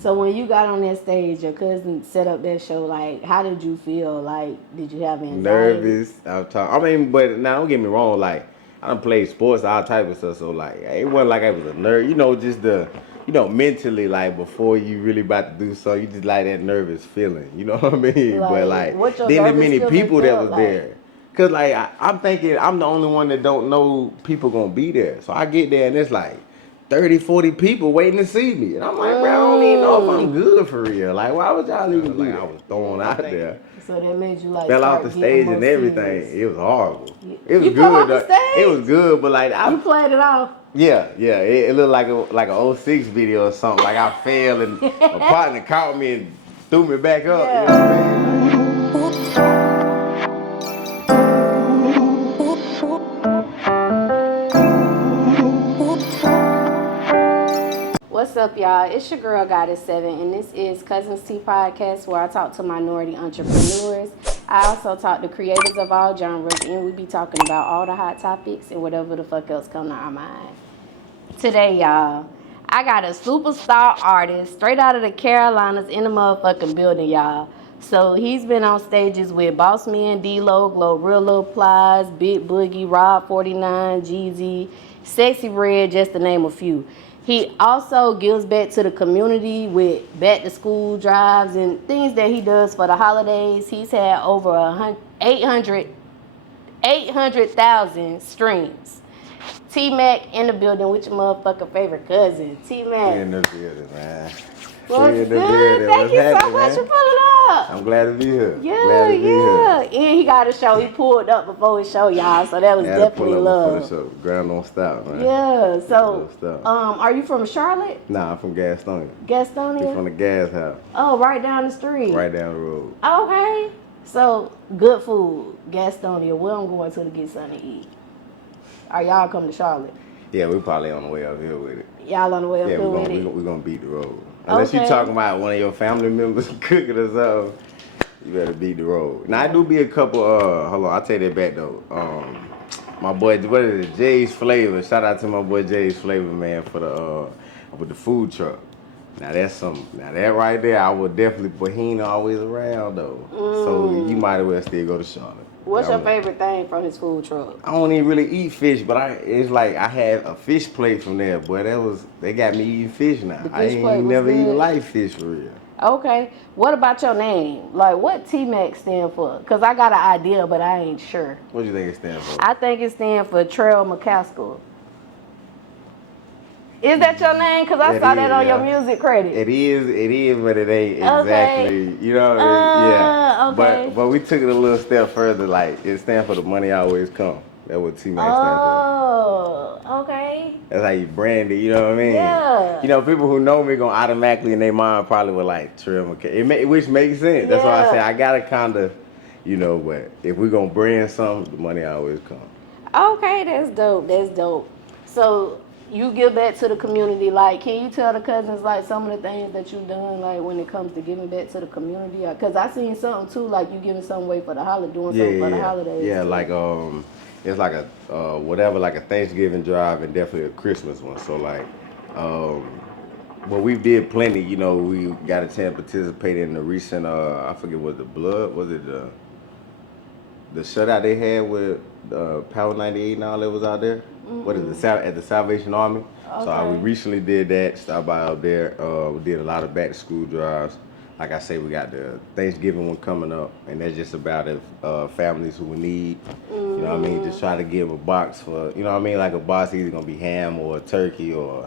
So when you got on that stage, your cousin set up that show. Like, how did you feel? Like, did you have anxiety? Nervous. I mean, but now don't get me wrong. Like, I done played sports, all type of stuff. So like, it wasn't like I was a nerd. You know, just mentally, like before you really about to do something, you just like that nervous feeling. You know what I mean? Like, but like, what your then the nervous many feeling people that felt was like? there. Cause like I'm thinking I'm the only one that don't know people gonna be there. So I get there and it's like 30, 40 people waiting to see me. And I'm like, bro, I don't even know if I'm good for real. Like, why would y'all even do that? I was thrown out there. So that made you like Fell start off the getting stage more and everything. serious. It was horrible. It was You fell off the good. stage? It was good, but like You played it off. yeah. It looked like a 06 video or something. Like I fell and my partner caught me and threw me back up. Yeah. You know what I mean? What's up, y'all? It's your girl Goddess7, and this is Cuzn Tea Podcast, where I talk to minority entrepreneurs. I also talk to creators of all genres, and we be talking about all the hot topics and whatever the fuck else come to our mind. Today, y'all, I got a superstar artist straight out of the Carolinas in the motherfucking building, y'all. So he's been on stages with Boss Man, D-Lo, Glorilla, Plies, Big Boogie, Rob 49, Jeezy, Sexy Red, just to name a few. He also gives back to the community with back to school drives and things that he does for the holidays. He's had over 800,000 streams. T-Mac in the building with your motherfucking favorite cousin. T-Mac. We in the building, man. What's good? Thank you so much for pulling up. I'm glad to be here. Yeah. And he got a show. He pulled up before his show, y'all. So that was definitely love. Before the show. Ground don't stop, man. Yeah. So, are you from Charlotte? Nah, I'm from Gastonia. Gastonia? I'm from the gas house. Oh, right down the street. Right down the road. Okay. So, good food. Gastonia. Where I'm going to get something to eat. Are y'all coming to Charlotte? Yeah, we probably on the way up here with it. Y'all on the way up here with it? Yeah, we're going to beat the road. Unless you talking about one of your family members cooking or something, you better beat the road. Now, I do be a couple, hold on, I'll take that back, though. My boy, what is it, Jay's Flavor. Shout out to my boy Jay's Flavor, man, for with the food truck. Now, that right there, I would definitely put he ain't always around, though. So, you might as well still go to Charlotte. What's your favorite thing from his food truck? I don't even really eat fish, but it's like I had a fish plate from there, boy. They got me eating fish now. I ain't never even like fish for real. Okay. What about your name? Like, what T-Mac stand for? Because I got an idea, but I ain't sure. What do you think it stands for? I think it stands for Trail McCaskill. Is that your name? Because I saw that on your music credit. It is, but it ain't exactly. You know what I mean? Yeah. Okay. But we took it a little step further. Like, it stands for the money always come. That's what T-Mac stands for. Oh, okay. That's how you brand it, you know what I mean? Yeah. You know, people who know me gonna automatically in their mind probably would like Trail McCaskill. Which makes sense. That's why I say I gotta kind of, but if we gonna brand something, the money always come. Okay, that's dope. So, you give back to the community. Like, can you tell the cousins, like, some of the things that you've done, like, when it comes to giving back to the community? Because I seen something, too, like, you giving something away for the holiday, doing something for the holidays. Yeah, too. like, it's like like a Thanksgiving drive and definitely a Christmas one. So, like, well, we did plenty. We got a chance to participate in the recent, I forget, was it the shutout they had with Power 98 and all that was out there? Mm-hmm. What is it, at the Salvation Army? Okay. So we recently did that, stopped by out there. We did a lot of back to school drives. Like I say, we got the Thanksgiving one coming up, and that's just about families who would need, you know what I mean, just try to give a box for, you know what I mean, like a box either gonna be ham or a turkey or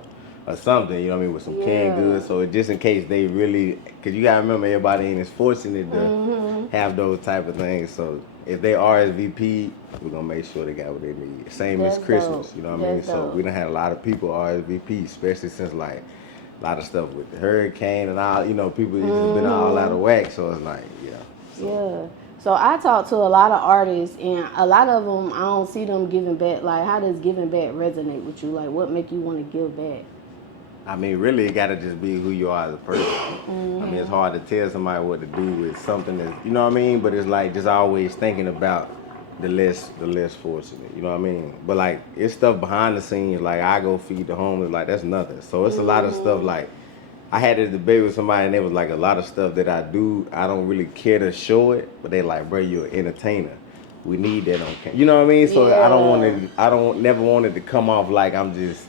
something, you know what I mean, with some canned goods. So just in case they really, because you gotta remember everybody ain't as fortunate to have those type of things. So if they RSVP, we're gonna make sure they got what they need. Same as Christmas, you know what I mean? So we done had a lot of people RSVP, especially since like a lot of stuff with the hurricane and all, people just been all out of whack. So it's like, So I talk to a lot of artists, and a lot of them, I don't see them giving back. Like, how does giving back resonate with you? Like, what make you want to give back? I mean, really, it gotta just be who you are as a person. I mean, it's hard to tell somebody what to do with something that's, you know what I mean? But it's like just always thinking about the less fortunate, you know what I mean? But like, it's stuff behind the scenes, like I go feed the homeless, like that's nothing. So it's a lot of stuff like I had this debate with somebody, and it was like a lot of stuff that I do, I don't really care to show it, but they like, bro, you're an entertainer. We need that on camera. You know what I mean? So I don't never want it to come off like I'm just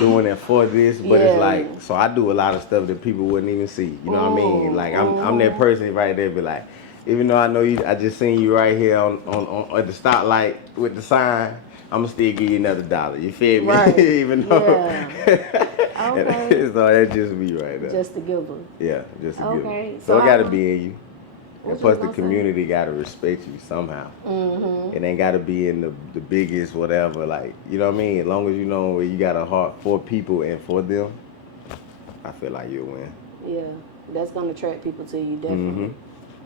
doing it for this, but it's like, so I do a lot of stuff that people wouldn't even see. You know what I mean? Like I'm that person right there, be like, even though I know you, I just seen you right here on at the stoplight with the sign. I'ma still give you another $1. You feel me? Right. Even though. Okay. So that's just me right there. Just to give them. Yeah, just to give them. Okay. So it gotta be in you. And plus the say? community gotta respect you somehow. It ain't gotta be in the biggest whatever, like, you know what I mean? As long as you know you got a heart for people and for them, I feel like you'll win. Yeah, that's gonna attract people to you, definitely.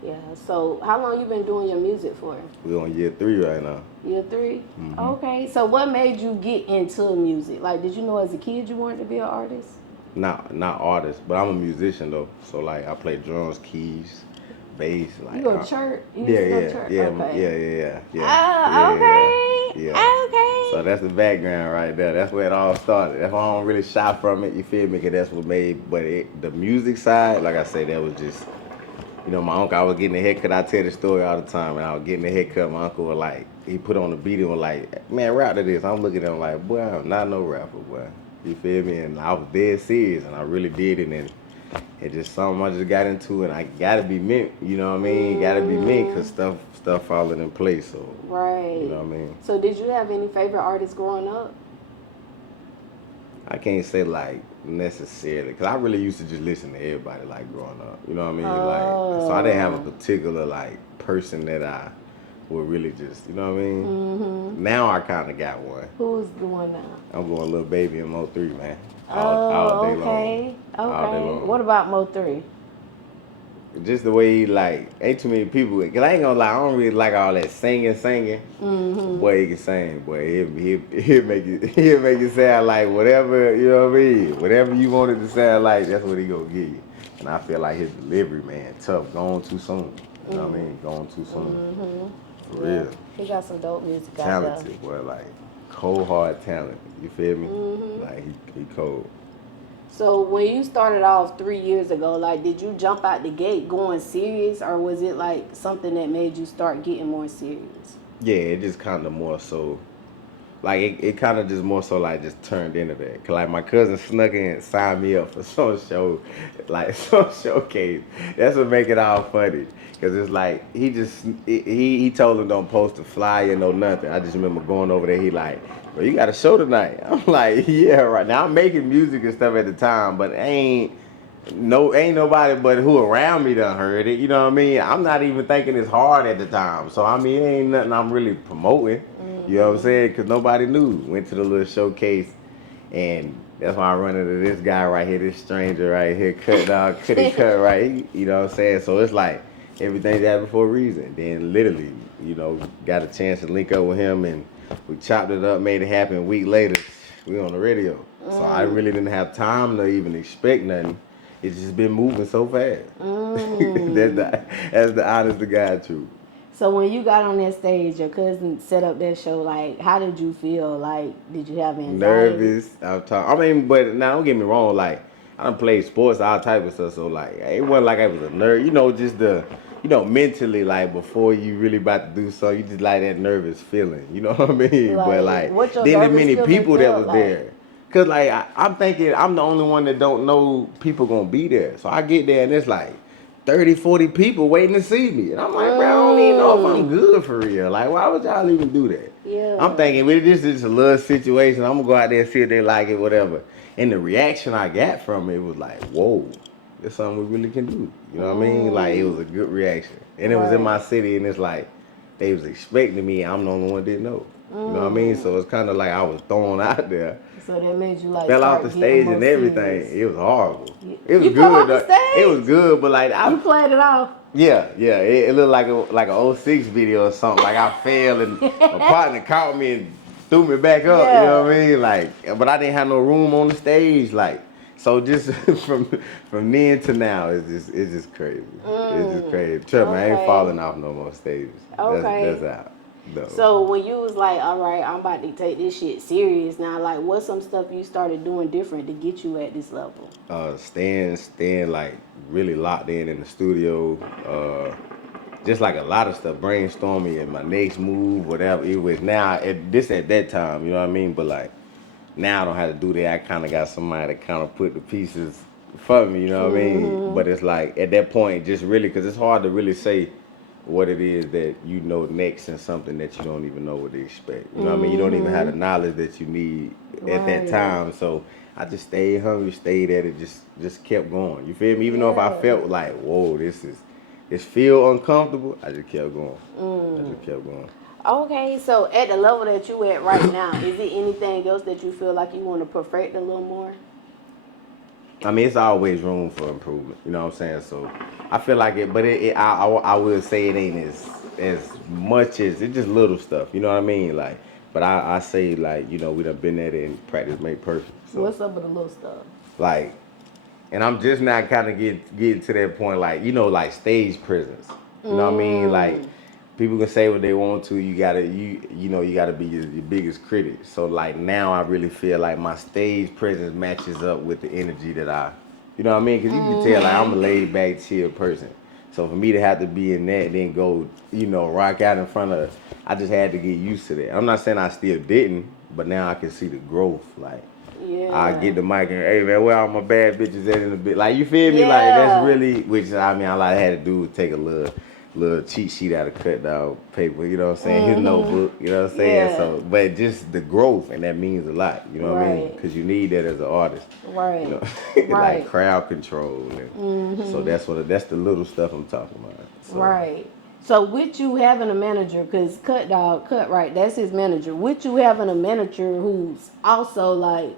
Yeah. So how long you been doing your music for? We're on year 3 right now. Year 3? Okay. So what made you get into music? Like, did you know as a kid you wanted to be an artist? Not artist, but I'm a musician though. So like I play drums, keys, bass. Like you go to church? You yeah, used to go to church? Okay. Oh, okay. Yeah. Okay. So that's the background right there. That's where it all started. That's why I don't really shy from it. You feel me? Cause that's what made. But the music side, like I say, that was just. You know, my uncle, I was getting a haircut. I tell the story all the time. And I was getting a haircut. My uncle was like, he put on the beat and was like, man, rap to this. I'm looking at him like, boy, I'm not no rapper, boy. You feel me? And I was dead serious, and I really did it. And it's just something I just got into, and I gotta be meant. You know what I mean? Gotta be meant, cause stuff falling in place. So right. You know what I mean? So did you have any favorite artists growing up? I can't say like necessarily, cause I really used to just listen to everybody like growing up. You know what I mean? Like, so I didn't have a particular like person that I would really just, you know what I mean? Now I kind of got one. Who's the one now? I'm going Lil Baby and Mo3, man. All day long. Okay. All day long. What about Mo3? Just the way he like, ain't too many people. Cause I ain't gonna lie, I don't really like all that singing. Boy, he can sing. Boy, he'll make it sound like whatever, you know what I mean? Whatever you want it to sound like, that's what he gonna give you. And I feel like his delivery, man, tough, gone too soon. You know what I mean? Gone too soon. For real. He got some dope music out there. Talented, boy, like cold hard talent. You feel me? Like he cold. So when you started off 3 years ago, like, did you jump out the gate going serious, or was it like something that made you start getting more serious? Yeah, it just kind of more so, like it kind of just more so like just turned into that. Cause like my cousin snuck in and signed me up for some show, like some showcase. That's what make it all funny. Cause it's like he told him don't post a flyer, no nothing. I just remember going over there. He like, bro, you got a show tonight. I'm like, yeah, right. Now I'm making music and stuff at the time, but ain't nobody but who around me done heard it. You know what I mean? I'm not even thinking it's hard at the time. So I mean, it ain't nothing I'm really promoting. You know what I'm saying? Cause nobody knew. Went to the little showcase, and that's why I run into this guy right here, this stranger right here, cut right. You know what I'm saying? So it's like everything's happened for a reason. Then literally, you know, got a chance to link up with him, and we chopped it up, made it happen. A week later, we on the radio. So I really didn't have time to even expect nothing. It's just been moving so fast. That's the honest to God truth. So when you got on that stage, your cousin set up that show, like, how did you feel? Like, did you have anxiety? Nervous. I mean, but now don't get me wrong, like, I done played sports, all type of stuff, so like, it wasn't like I was a nerd. You know, just mentally, like, before you really about to do something, you just like that nervous feeling. You know what I mean? Like, but like, then the many people that was there. Cause like, I'm thinking I'm the only one that don't know people gonna be there. So I get there and it's like 30, 40 people waiting to see me. And I'm like, bro, I don't even know if I'm good for real. Like, why would y'all even do that? Yeah. I'm thinking, well, this is a little situation. I'm gonna go out there and see if they like it, whatever. And the reaction I got from it was like, whoa, that's something we really can do. You know what I mean? Like, it was a good reaction. And it was in my city, and it's like, they was expecting me. I'm the only one that didn't know. You know what I mean? So it's kind of like I was thrown out there. So that made you like fell off the stage and everything. Serious. It was horrible. It was you good. Off the stage? It was good, but like you played it off. Yeah. It looked like a 06 video or something. Like I fell and my partner caught me and threw me back up. Yeah. You know what I mean? Like, but I didn't have no room on the stage. Like, so just from then to now, it's just crazy. It's just crazy. Trust me, I ain't falling off no more stages. Okay. That's out. No. So when you was like, all right, I'm about to take this shit serious now, like what's some stuff you started doing different to get you at this level? Staying like really locked in the studio. Just like a lot of stuff, brainstorming and my next move, whatever it was. Now at that time, you know what I mean. But like now I don't have to do that. I kind of got somebody to kind of put the pieces for me, you know what I mean. But it's like at that point, just really, because it's hard to really say what it is that you know next and something that you don't even know what to expect. You know what I mean? You don't even have the knowledge that you need at that time. So I just stayed hungry, stayed at it, just kept going. You feel me? Even though if I felt like, whoa, this feel uncomfortable, I just kept going. I just kept going. Okay, so at the level that you at right now, is it anything else that you feel like you want to perfect a little more? I mean, it's always room for improvement. You know what I'm saying? So I feel like it, but I will say it ain't as much as it's just little stuff. You know what I mean? Like, but I say like, you know, we done been at it and practice make perfect. So, what's up with the little stuff? Like, and I'm just now kind of getting to that point, like, you know, like stage presence. You know what I mean? Like, people can say what they want to. You gotta you gotta be your biggest critic. So like now I really feel like my stage presence matches up with the energy that you know what I mean? Because you can tell like I'm a laid back, chill person. So for me to have to be in that and then go, you know, rock out in front of, I just had to get used to that. I'm not saying I still didn't, but now I can see the growth. Like, I get the mic and, hey man, where all my bad bitches at in a bit? Like, you feel me? Like, that's really, which I mean, all I had to do was take a little cheat sheet out of cut down paper, you know what I'm saying? His notebook, you know what I'm saying? Yeah. So, but just the growth, and that means a lot, you know what I mean? Because you need that as an artist. Right. You know? Like crowd control. And so that's the little stuff I'm talking about. So. Right. So with you having a manager, because Cut, that's his manager. With you having a manager who's also like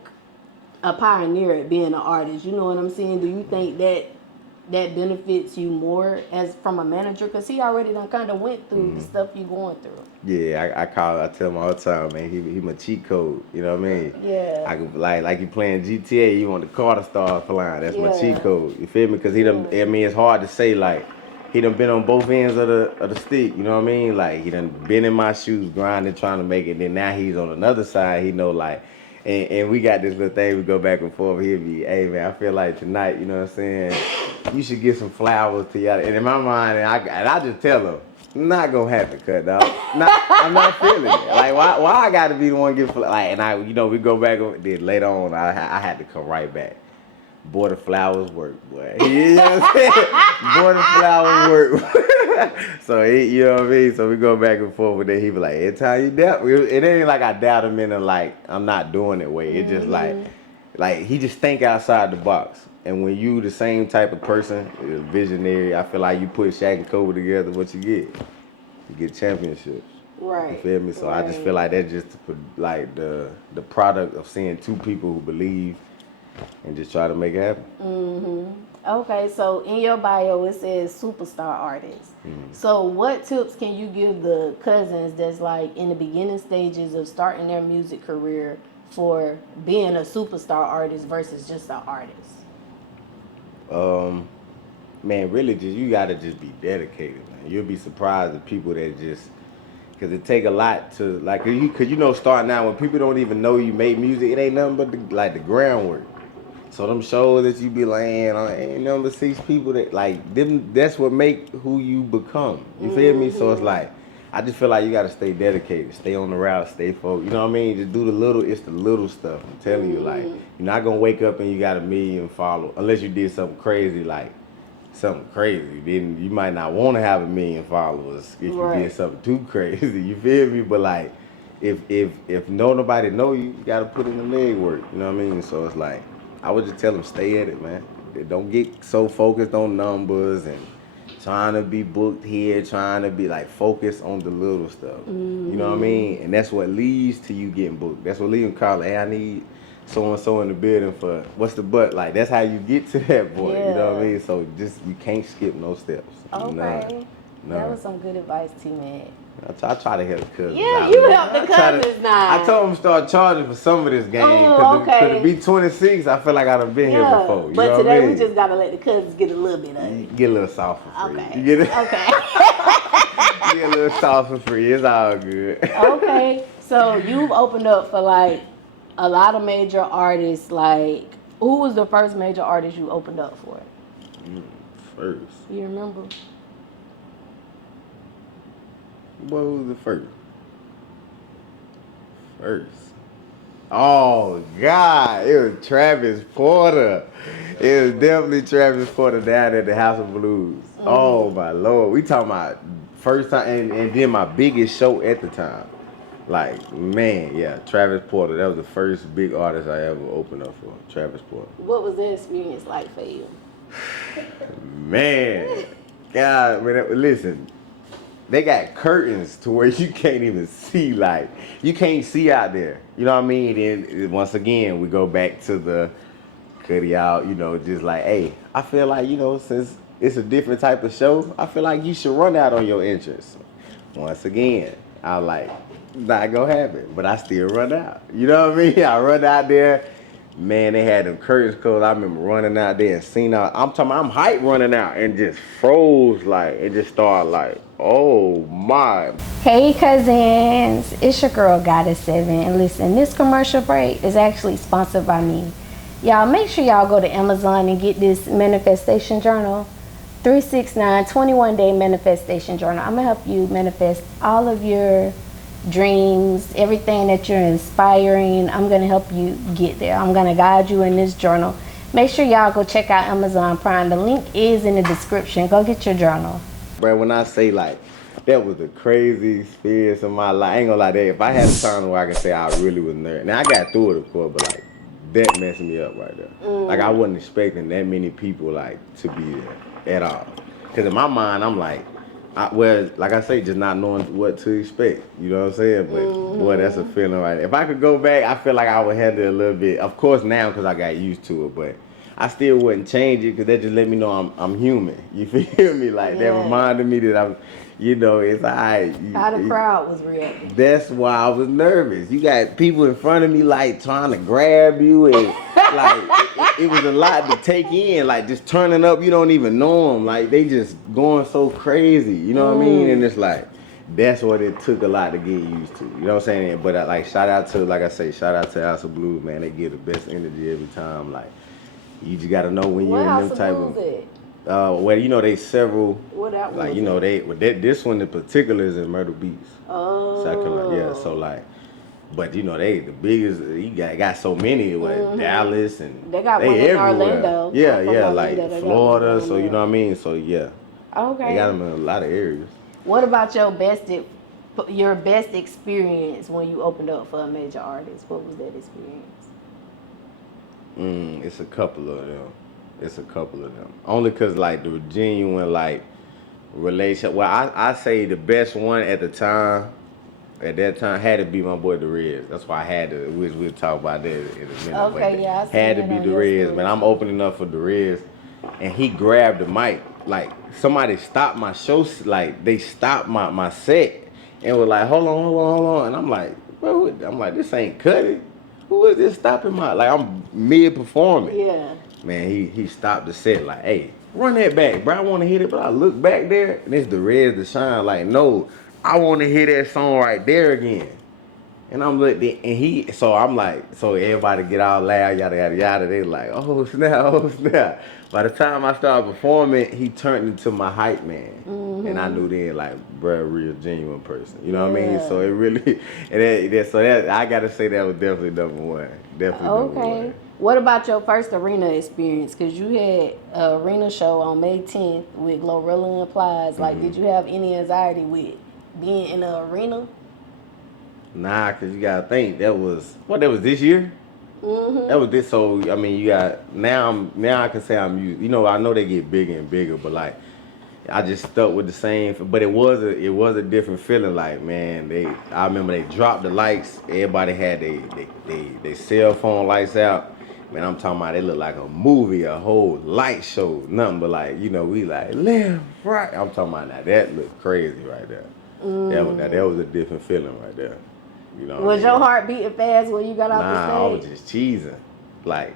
a pioneer at being an artist, you know what I'm saying? Do you think that benefits you more as from a manager? Because he already done kind of went through the stuff you going through. Yeah, I tell him all the time, man, he my cheat code, you know what I mean? Yeah. I could, like you playing GTA, you want the car to start flying, that's my cheat code, you feel me? Because he done, I mean, it's hard to say, like, he done been on both ends of the stick, you know what I mean? Like, he done been in my shoes, grinding, trying to make it, then now he's on another side, he know, like, and we got this little thing, we go back and forth, he'll be, hey man, I feel like tonight, you know what I'm saying, you should get some flowers to y'all. And in my mind, and I just tell him, not gonna happen, Cut, dog. I'm not feeling it. Like, why I gotta be the one to get flowers? Like, and you know, we go back, then later on, I had to come right back. Boy, the flowers work, boy. You know what I'm saying? Boy, the flowers work. So, you know what I mean? So we go back and forth with that. He be like, every time you doubt, it ain't like I doubt him in a, like, I'm not doing it way. It's just like, he just think outside the box. And when you the same type of person, a visionary, I feel like you put Shaq and Kobe together, what you get? You get championships. Right. You feel me? So I just feel like that's just like the product of seeing two people who believe and just try to make it happen. Okay, so in your bio it says superstar artist. So what tips can you give the cousins that's like in the beginning stages of starting their music career for being a superstar artist versus just an artist? Man, really, you gotta just be dedicated, man. You'll be surprised at people that just, cause it take a lot to, like, cause you know, starting out when people don't even know you make music, it ain't nothing but the groundwork. So them shows that you be laying on, ain't nothing but 6 people that, like, them, that's what make who you become. You feel me? So it's like, I just feel like you gotta stay dedicated, stay on the route, stay focused. You know what I mean? Just do it's the little stuff. I'm telling you, like, you're not gonna wake up and you got 1 million followers, unless you did something crazy, like, something crazy. Then you might not want to have 1 million followers if you did something too crazy. You feel me? But like, if nobody know you, you gotta put in the legwork. You know what I mean? So it's like, I would just tell them, stay at it, man. Don't get so focused on numbers and trying to be booked here, trying to be like focused on the little stuff. You know what I mean? And that's what leads to you getting booked. That's what leads them calling, hey, I need so-and-so in the building for what's the but? Like, that's how you get to that point. You know what I mean? So just, you can't skip no steps. Okay. That was some good advice, T-Man. I try to help the cousins. Yeah, you help the cousins now. I told them to start charging for some of this game. To be 26, I feel like I'd have been here before. You but know today what I mean? we just got to let the cousins get a little bit of it. Get a little soft for free. Okay. You get it? Okay. Get a little sauce for free. It's all good. Okay, so you've opened up for like a lot of major artists. Like, who was the first major artist you opened up for? First. You remember? What was the first? First. Oh God, it was Travis Porter. It was definitely Travis Porter down at the House of Blues. Oh my Lord, we talking about first time and then my biggest show at the time. Like, man, yeah, Travis Porter. That was the first big artist I ever opened up for. Travis Porter. What was that experience like for you? Man, God, man, listen. They got curtains to where you can't even see, like, you can't see out there. You know what I mean? Then once again, we go back to the cutty out, you know, just like, hey, I feel like, you know, since it's a different type of show, I feel like you should run out on your entrance. Once again, I like, not gonna happen, but I still run out. You know what I mean? I run out there. Man, they had them curtains closed. I remember running out there and seeing out. I'm hype running out and just froze like it just started like, oh my. Hey cousins, it's your girl Goddess7, and listen, this commercial break is actually sponsored by me. Y'all make sure y'all go to Amazon and get this manifestation journal, 369 21-day manifestation journal. I'm gonna help you manifest all of your dreams, everything that you're inspiring. I'm gonna help you get there. I'm gonna guide you in this journal. Make sure y'all go check out Amazon Prime. The link is in the description. Go get your journal. Bro, when I say like that was the craziest experience of my life, I ain't gonna lie, that if I had a time where I can say I really was nervous. Now I got through it of course, but like that messed me up right there. Like I wasn't expecting that many people like to be there at all. Cause in my mind I'm like, well, like I say, just not knowing what to expect. You know what I'm saying? But boy, that's a feeling right there. If I could go back, I feel like I would handle it a little bit. Of course now, because I got used to it, but I still wouldn't change it because that just let me know I'm human. You feel me? Like that reminded me that I'm, you know, it's alright. How the crowd was reacting. That's why I was nervous. You got people in front of me like trying to grab you and like it was a lot to take in. Like just turning up, you don't even know them. Like they just going so crazy. You know what I mean? And it's like that's what it took a lot to get used to. You know what I'm saying? But like shout out to, like I say, shout out to House of Blues, man. They give the best energy every time. Like you just gotta know when you're in them type of. Well, you know, they several. What that like, you know, this one in particular is in Myrtle Beach. Oh. South Carolina. Yeah, so like, but you know, they the biggest. You got so many with Dallas and they got one in Orlando. Yeah, like Florida. So you know what I mean. So yeah. Okay. They got them in a lot of areas. What about your best experience when you opened up for a major artist? What was that experience? It's a couple of them. Only cause like the genuine like relationship. Well, I say the best one at that time had to be my boy DESIGNZ. That's why I had to. We'll talk about that in a minute. Okay, yeah. Had to be DESIGNZ. Man, I'm opening up for DESIGNZ, and he grabbed the mic. Like somebody stopped my show. Like they stopped my set and was like, hold on, and I'm like, bro, this ain't cutting. Who is this stopping my? Like I'm mid performing. Yeah. Man, he stopped the set like, hey, run that back, bro. I want to hit it, but I look back there, and it's DESIGNZ to shine. Like, no, I want to hear that song right there again. And I'm looking, and so I'm like, so everybody get all loud, yada, yada, yada. They like, oh, snap. By the time I started performing, he turned into my hype man. And I knew then, like, bro, real genuine person. You know what I mean? So it really, I got to say that was definitely number one. Number one. What about your first arena experience? Because you had an arena show on May 10th with Glorilla and Plies. Like, did you have any anxiety with being in an arena? Nah, because you got to think, that was this year? That was this, so, I mean, you got, now I can say I'm used, you know, I know they get bigger and bigger, but like, I just stuck with the same, but it was a different feeling. Like, man, I remember they dropped the lights. Everybody had they cell phone lights out. Man, I'm talking about, they look like a movie, a whole light show, nothing but like, you know, we like left, right. I'm talking about now, that looked crazy right there. That was a different feeling right there. You know. Was your heart beating fast when you got off the stage? Nah, I was just cheesing, like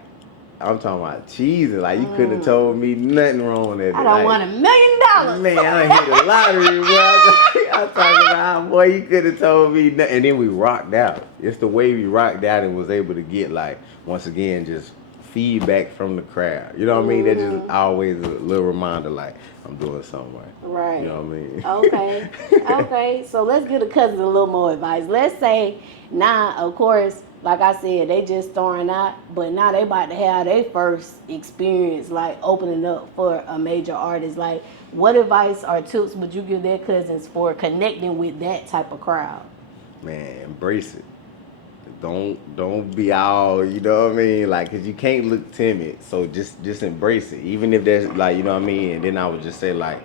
I'm talking about cheesing. Like, you couldn't have told me nothing wrong with that. I don't want $1 million. Man, I done hit the lottery, bro. I'm talking about, boy, you could have told me nothing. And then we rocked out. It's the way we rocked out and was able to get, like, once again, just feedback from the crowd. You know what I mean? That just always a little reminder, like, I'm doing something right. Right. You know what I mean? Okay. Okay. So let's give the cousins a little more advice. Let's say now, of course, like I said, they just starting out, but now they about to have their first experience, like opening up for a major artist. Like, what advice or tips would you give their cousins for connecting with that type of crowd? Man, embrace it. Don't be all, you know what I mean? Like, cause you can't look timid. So just embrace it. Even if there's like, you know what I mean? And then I would just say, like,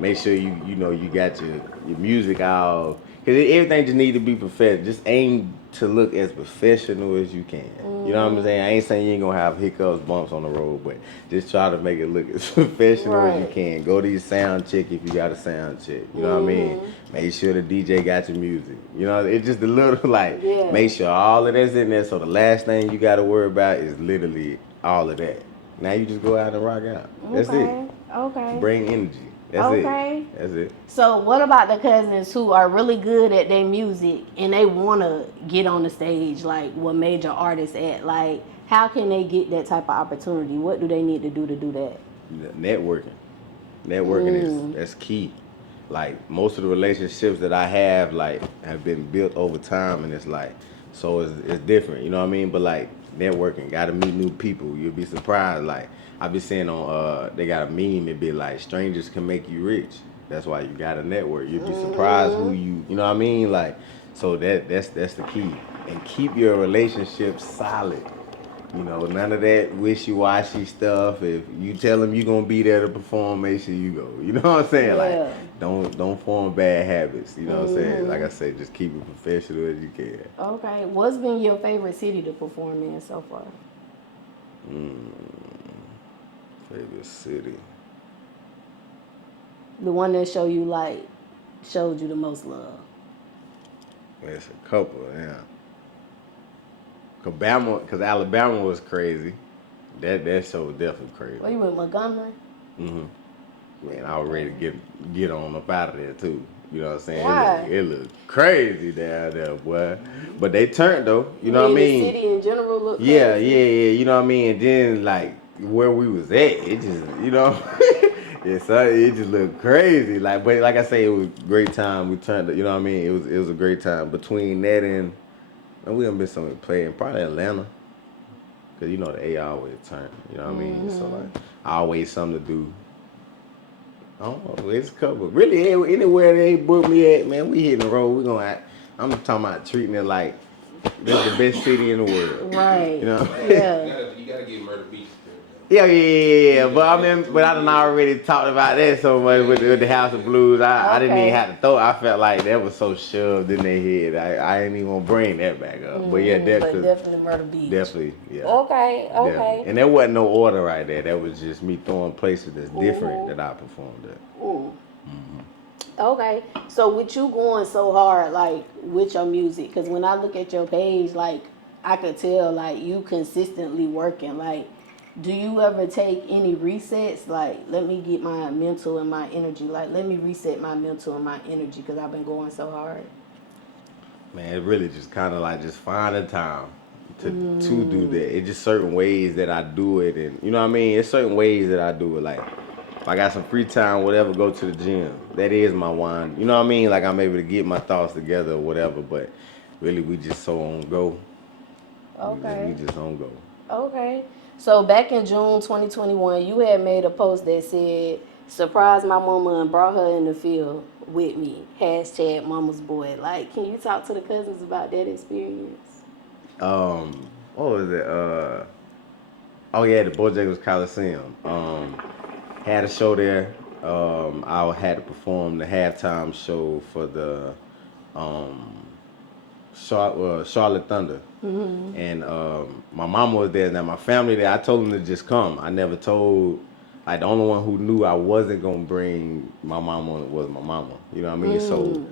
make sure you know you got your music out. Cause everything just need to be professional. Just aim to look as professional as you can. You know what I'm saying? I ain't saying you ain't gonna have hiccups, bumps on the road, but just try to make it look as professional as you can. Go to your sound check if you got a sound check. You know what I mean? Make sure the DJ got your music. You know, it's just a little like, make sure all of that's in there. So the last thing you gotta worry about is literally all of that. Now you just go out and rock out. That's it. Okay. Bring energy. That's it. That's it. So what about the cousins who are really good at their music and they want to get on the stage like what major artists at? Like, how can they get that type of opportunity? What do they need to do that? Networking. Networking that's key. Like, most of the relationships that I have, like, have been built over time, and it's like, so it's different, you know what I mean? But like, networking, gotta meet new people. You'll be surprised. Like, I be seeing on they got a meme, it be like, strangers can make you rich. That's why you gotta network. You'll be surprised who you know what I mean? Like, so that's the key. And keep your relationship solid. You know, none of that wishy-washy stuff. If you tell them you're gonna be there to perform, make sure you go. You know what I'm saying? Like, don't form bad habits. You know what I'm saying? Like I said, just keep it professional as you can. Okay. What's been your favorite city to perform in so far? Favorite city. The one that showed you the most love. It's a couple, yeah. Cause Alabama was crazy. That show was definitely crazy. Oh, you went Montgomery? Man, I was ready to get on up out of there too. You know what I'm saying? Why? It looked crazy down there, boy. But they turned though. You know what I mean? The city in general looked crazy? Yeah. You know what I mean? And then like where we was at, it just, you know, it just looked crazy. Like, but like I say, it was a great time. We turned, you know what I mean? It was a great time. Between that and we gonna miss something playing, probably Atlanta. Cause you know the A always turn. You know what I mean? So like, always something to do. I don't know. It's a couple. Really, anywhere they book me at, man, we hitting the road. I'm talking about treating it like that's the best city in the world. Right. You know? Yeah. You gotta get Murder Beach. Yeah. But I done already talked about that so much with the House of Blues. I didn't even have to throw it. I felt like that was so shoved in their head. I ain't even gonna bring that back up. But yeah, definitely Murder Beach. Definitely, yeah. Okay. Definitely. And there wasn't no order right there. That was just me throwing places that's different that I performed at. Okay, so with you going so hard, like, with your music, because when I look at your page, like, I could tell, like, you consistently working. Like, do you ever take any resets? Like, let me get my mental and my energy. Like, let me reset my mental and my energy because I've been going so hard. Man, it really just kind of like just finding time to do that. It's just certain ways that I do it, and you know what I mean? It's certain ways that I do it. Like, if I got some free time, whatever, go to the gym. That is my wine. You know what I mean? Like, I'm able to get my thoughts together or whatever, but really we just so on go. Okay. We just on go. Okay. So back in June 2021, you had made a post that said, surprised my mama and brought her in the field with me. # mama's boy. Like, can you talk to the cousins about that experience? What was it? Oh yeah, the Bojangles Coliseum. Had a show there. I had to perform the halftime show for the Charlotte Thunder. And my mama was there. Now my family there, I told them to just come. I never told, like, the only one who knew I wasn't gonna bring my mama was my mama. You know what I mean? So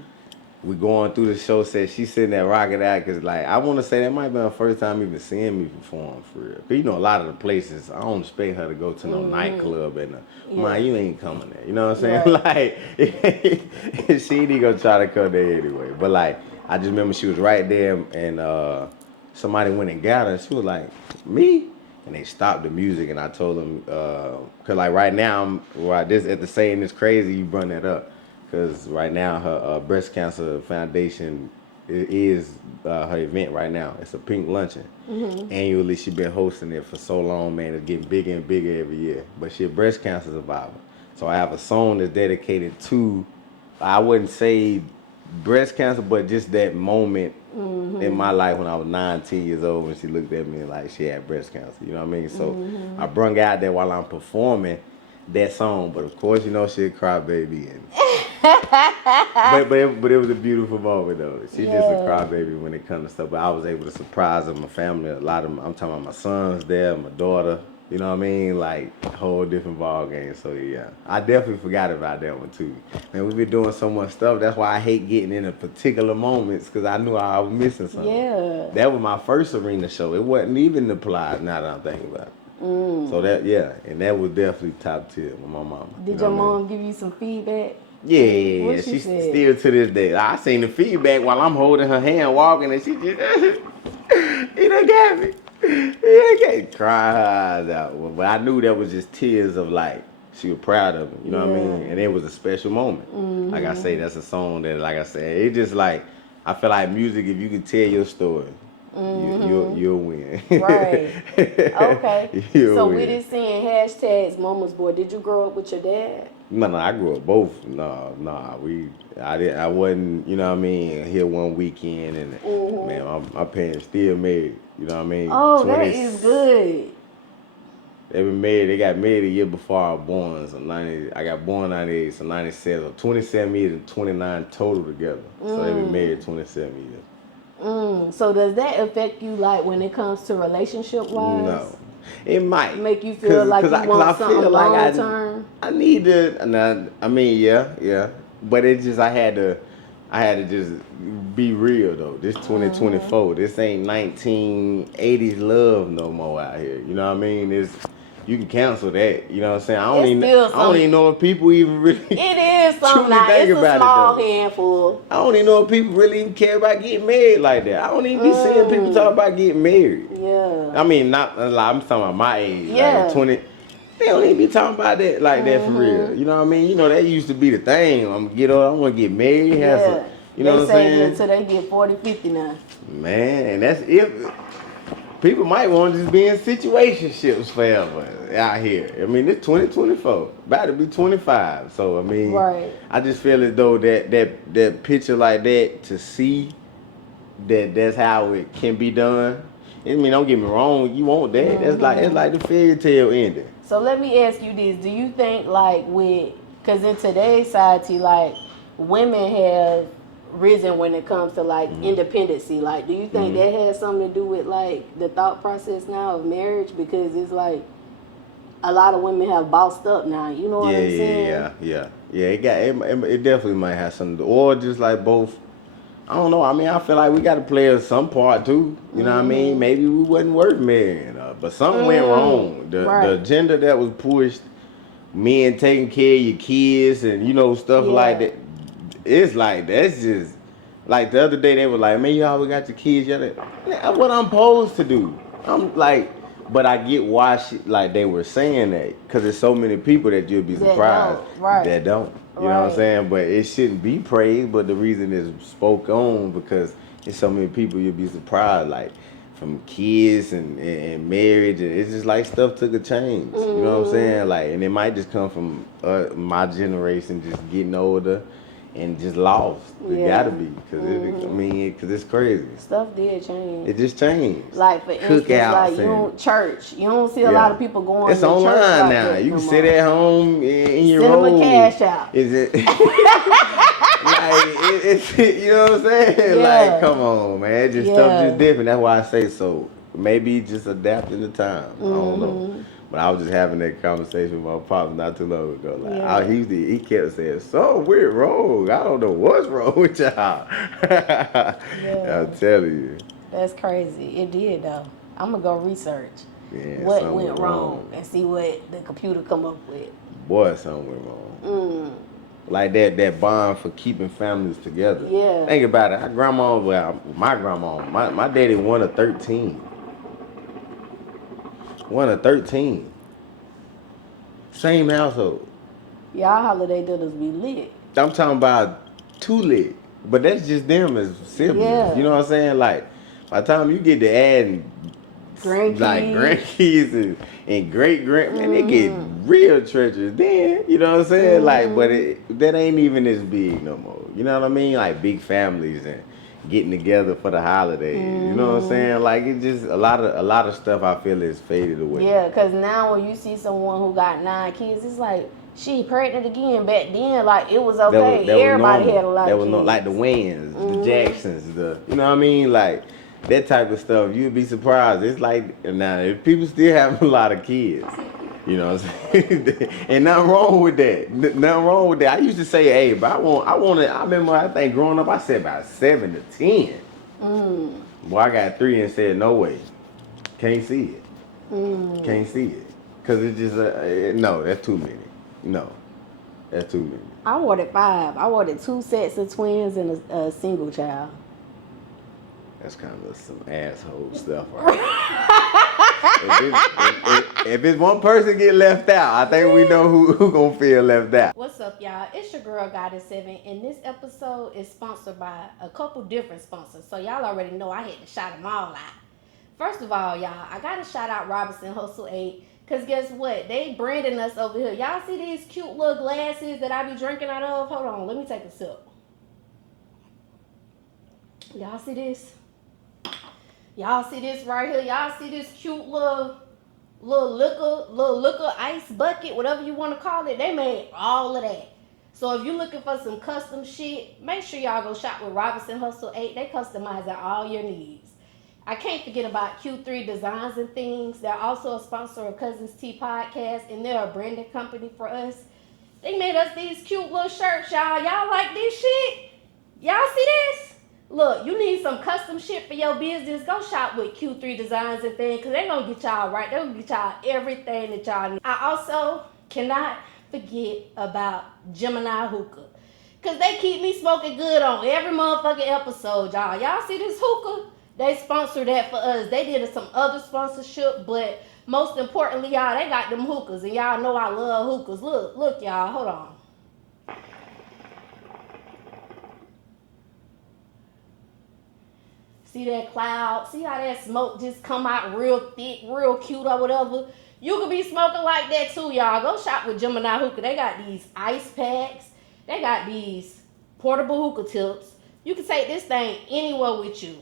we going through the show set. She sitting there rocking out because, like, I want to say that might be her first time even seeing me perform for real. Cause you know, a lot of the places I don't expect her to go to no nightclub and man, you ain't coming there. You know what I'm saying? Like, she ain't gonna try to come there anyway. But like, I just remember she was right there and somebody went and got her. She was like, me? And they stopped the music and I told them, cause like right now this at the saying it's crazy you bring that up. Because right now, her breast cancer foundation is her event right now. It's a pink luncheon. Annually, she's been hosting it for so long, man. It's getting bigger and bigger every year. But she's a breast cancer survivor. So I have a song that's dedicated to, I wouldn't say breast cancer, but just that moment in my life when I was 19 years old when she looked at me like she had breast cancer. You know what I mean? So I brung out there while I'm performing that song. But of course, you know, she a crybaby and but it was a beautiful moment though. She's just a crybaby when it comes to stuff. But I was able to surprise her, my family, a lot of them. I'm talking about my sons there, my daughter. You know what I mean? Like a whole different ball game. So yeah, I definitely forgot about that one too. Man, we've been doing so much stuff. That's why I hate getting in a particular moments because I knew I was missing something. Yeah. That was my first arena show. It wasn't even the Plies. Now that I'm thinking about it. So that and that was definitely top tier with my mama. Did your mom give you some feedback? Yeah, she still to this day. I seen the feedback while I'm holding her hand walking and she just, he done got me. He done got me. Cry her eyes out. But I knew that was just tears of like, she was proud of me, you know what I mean? And it was a special moment. Like I say, that's a song that, like I said, it just like, I feel like music, if you can tell your story, you'll win. Right. Okay. So win. with it saying hashtags Mama's Boy, did you grow up with your dad? No, I grew up both. I wasn't, you know what I mean, here one weekend and man, my parents still married, you know what I mean? Oh, that is good. They been married, they got married a year before I was born. So I got born 98, so 97, so 27 years and 29 total together. So they been married 27 years. So does that affect you like when it comes to relationship wise? No. It might make you feel like you want something long term. I need to. I mean, yeah. But it just I had to just be real though. This 2024. This ain't 1980s love no more out here. You know what I mean? You can cancel that. You know what I'm saying? I don't even know if people even really. It is something. Now. It's a small handful. I don't even know if people really even care about getting married like that. I don't even be seeing people talk about getting married. Yeah. I mean, not like I'm talking about my age. Yeah. Like 20. They don't even be talking about that like that for real. You know what I mean? You know that used to be the thing. I want to get married. You know what I'm saying? Until they get 40, 50 now. Man, and that's if people might want to just be in situationships forever out here. I mean, it's 2024, about to be 25. So I mean, right. I just feel as though that picture like that to see that's how it can be done. I mean, don't get me wrong, you want that. That's like the fairy tale ending. So let me ask you this: do you think because in today's society, like women have risen when it comes to like independency? Like, do you think that has something to do with like the thought process now of marriage? Because it's like a lot of women have bossed up now. You know what I'm saying? Yeah. It definitely might have something to do, or just like both. I don't know. I mean, I feel like we got to play some part too. You know what I mean? Maybe we wasn't worth marrying, but something went wrong. The agenda that was pushed, men taking care of your kids and stuff like that. It's like that's just like the other day they were like, man, you always got your kids. That's what I'm supposed to do. I'm like, but I get why they were saying that because there's so many people that you'll be surprised that don't. You know what I'm saying? But it shouldn't be praised, but the reason it's spoke on because there's so many people you'll be surprised, like from kids and marriage, and it's just like stuff took a change. You know what I'm saying? Like, and it might just come from my generation just getting older and just lost. It gotta be because it's crazy. Stuff did change. It just changed. Like for instance, like you don't church. You don't see a lot of people going. It's online church now. You can sit at home in your room. Send them a cash out. Is it? It's you know what I'm saying? Yeah. Like, come on, man. Just stuff just different. That's why I say so. Maybe just adapting the time. I don't know. But I was just having that conversation with my pops not too long ago. Like, Yeah. he kept saying, "So we're wrong. I don't know what's wrong with y'all." Yeah. I'm telling you. That's crazy. It did though. I'm gonna go research Yeah, what something went wrong and see what the computer come up with. Boy, something went wrong. Like that bond for keeping families together. Yeah. Think about it. My grandma, my daddy one of 13. One of 13. Same household. Y'all holiday dinners be lit. I'm talking about two lit. But that's just them as siblings. Yeah. You know what I'm saying? Like, by the time you get to adding grandkids and great-grand, man, they get real treacherous then. You know what I'm saying? Like, but that ain't even as big no more. You know what I mean? Like, big families and getting together for the holidays. You know what I'm saying? Like, it just a lot of stuff I feel is faded away. Yeah, because now when you see someone who got 9 kids, it's like, she pregnant again. Back then, like, it was okay. Everybody had a lot of kids. Like the Wayans, the Jacksons, you know what I mean? Like, that type of stuff. You'd be surprised. It's like, now, if people still have a lot of kids, you know what I'm saying? And nothing wrong with that. Nothing wrong with that. I used to say, hey, but I remember, I think growing up, I said about 7 to 10. Boy, I got 3 and said, no way. Can't see it. Can't see it. Because it's just, no, that's too many. No, that's too many. I wanted 5. I wanted 2 sets of twins and a single child. That's kind of some asshole stuff, right? if it's one person get left out, I think we know who gonna feel left out. What's up, y'all? It's your girl Goddess 7, and this episode is sponsored by a couple different sponsors. So y'all already know I had to shout them all out. First of all, y'all, I gotta shout out Robinson Hustle 8. Cause guess what? They branding us over here. Y'all see these cute little glasses that I be drinking out of? Hold on, let me take a sip. Y'all see this? Y'all see this right here? Y'all see this cute little liquor ice bucket, whatever you want to call it? They made all of that. So if you're looking for some custom shit, make sure y'all go shop with Robinson Hustle 8. They customize all your needs. I can't forget about Q3 Designs and Things. They're also a sponsor of Cuzn podcast, and they're a branding company for us. They made us these cute little shirts, y'all. Y'all like this shit? Y'all see this? Look, you need some custom shit for your business. Go shop with Q3 Designs and Things, because they're going to get y'all right. They're going to get y'all everything that y'all need. I also cannot forget about Geminiih Hookah, because they keep me smoking good on every motherfucking episode, y'all. Y'all see this hookah? They sponsored that for us. They did some other sponsorship, but most importantly, y'all, they got them hookahs, and y'all know I love hookahs. Look, y'all, hold on. See that cloud? See how that smoke just come out real thick, real cute or whatever? You could be smoking like that too, y'all. Go shop with Geminiih Hookah. They got these ice packs. They got these portable hookah tips. You can take this thing anywhere with you.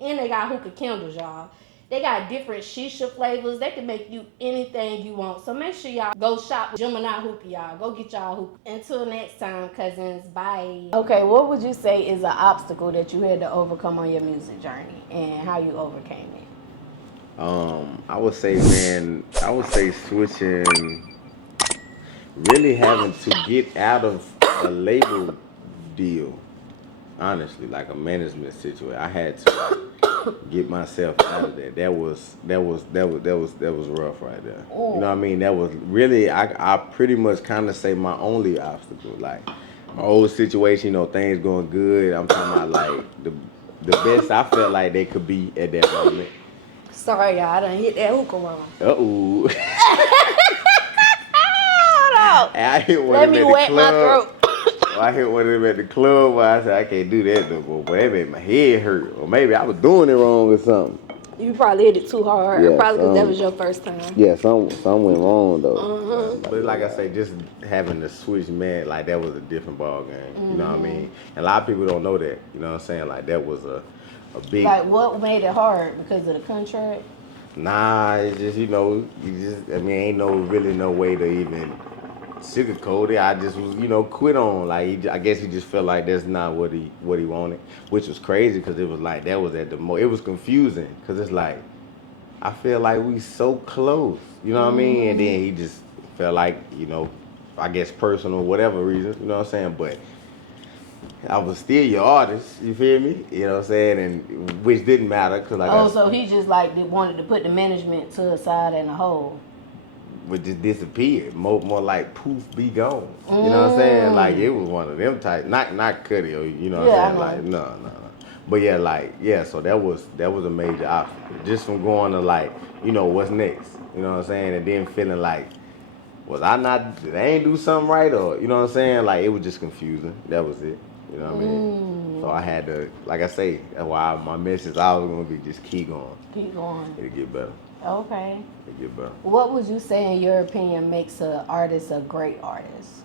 And they got hookah candles, y'all. They got different shisha flavors. They can make you anything you want. So make sure y'all go shop with Geminiih Hookah, y'all. Go get y'all hookah. Until next time, cousins. Bye. Okay, what would you say is an obstacle that you had to overcome on your music journey and how you overcame it? I would say switching, really having to get out of a label deal. Honestly, like a management situation, I had to get myself out of that. That was rough right there. You know what I mean? That was really, I pretty much kind of say my only obstacle. Like my old situation, you know, things going good. I'm talking about like the best I felt like they could be at that moment. Sorry, y'all, I done hit that hookah wrong. Uh-oh. Hold on. I hit one Let me wet my throat. I hit one of them at the club where I said, I can't do that no more. But it made my head hurt. Or maybe I was doing it wrong or something. You probably hit it too hard. Yeah, probably because that was your first time. Yeah, some went wrong though. But like I say, just having to switch, man, like that was a different ball game. You know what I mean? And a lot of people don't know that. You know what I'm saying? Like that was a big. Like what made it hard? Because of the contract? Nah, it's just, you know, ain't really no way to even sugarcoat it. I just was, quit on. Like, I guess he just felt like that's not what he wanted, which was crazy because it was like, that was it was confusing because it's like, I feel like we so close. You know what I mean? And then he just felt like, you know, I guess personal, whatever reason, you know what I'm saying? But I was still your artist, you feel me? You know what I'm saying? And which didn't matter, cause like so he just like wanted to put the management to the side and a hole. would just disappear. More like poof, be gone. You know what I'm saying? Like it was one of them type, not Cuddy, or you know what I'm saying? Like no. But yeah, like yeah. So that was a major obstacle, just from going to like, you know, what's next. You know what I'm saying? And then feeling like, was I not? Did I ain't do something right, or you know what I'm saying? Like it was just confusing. That was it. You know what I mean? So I had to, like I say, that's why my message always gonna be just keep going. Keep going. It'll get better. Okay. It'll get better. What would you say, in your opinion, makes an artist a great artist?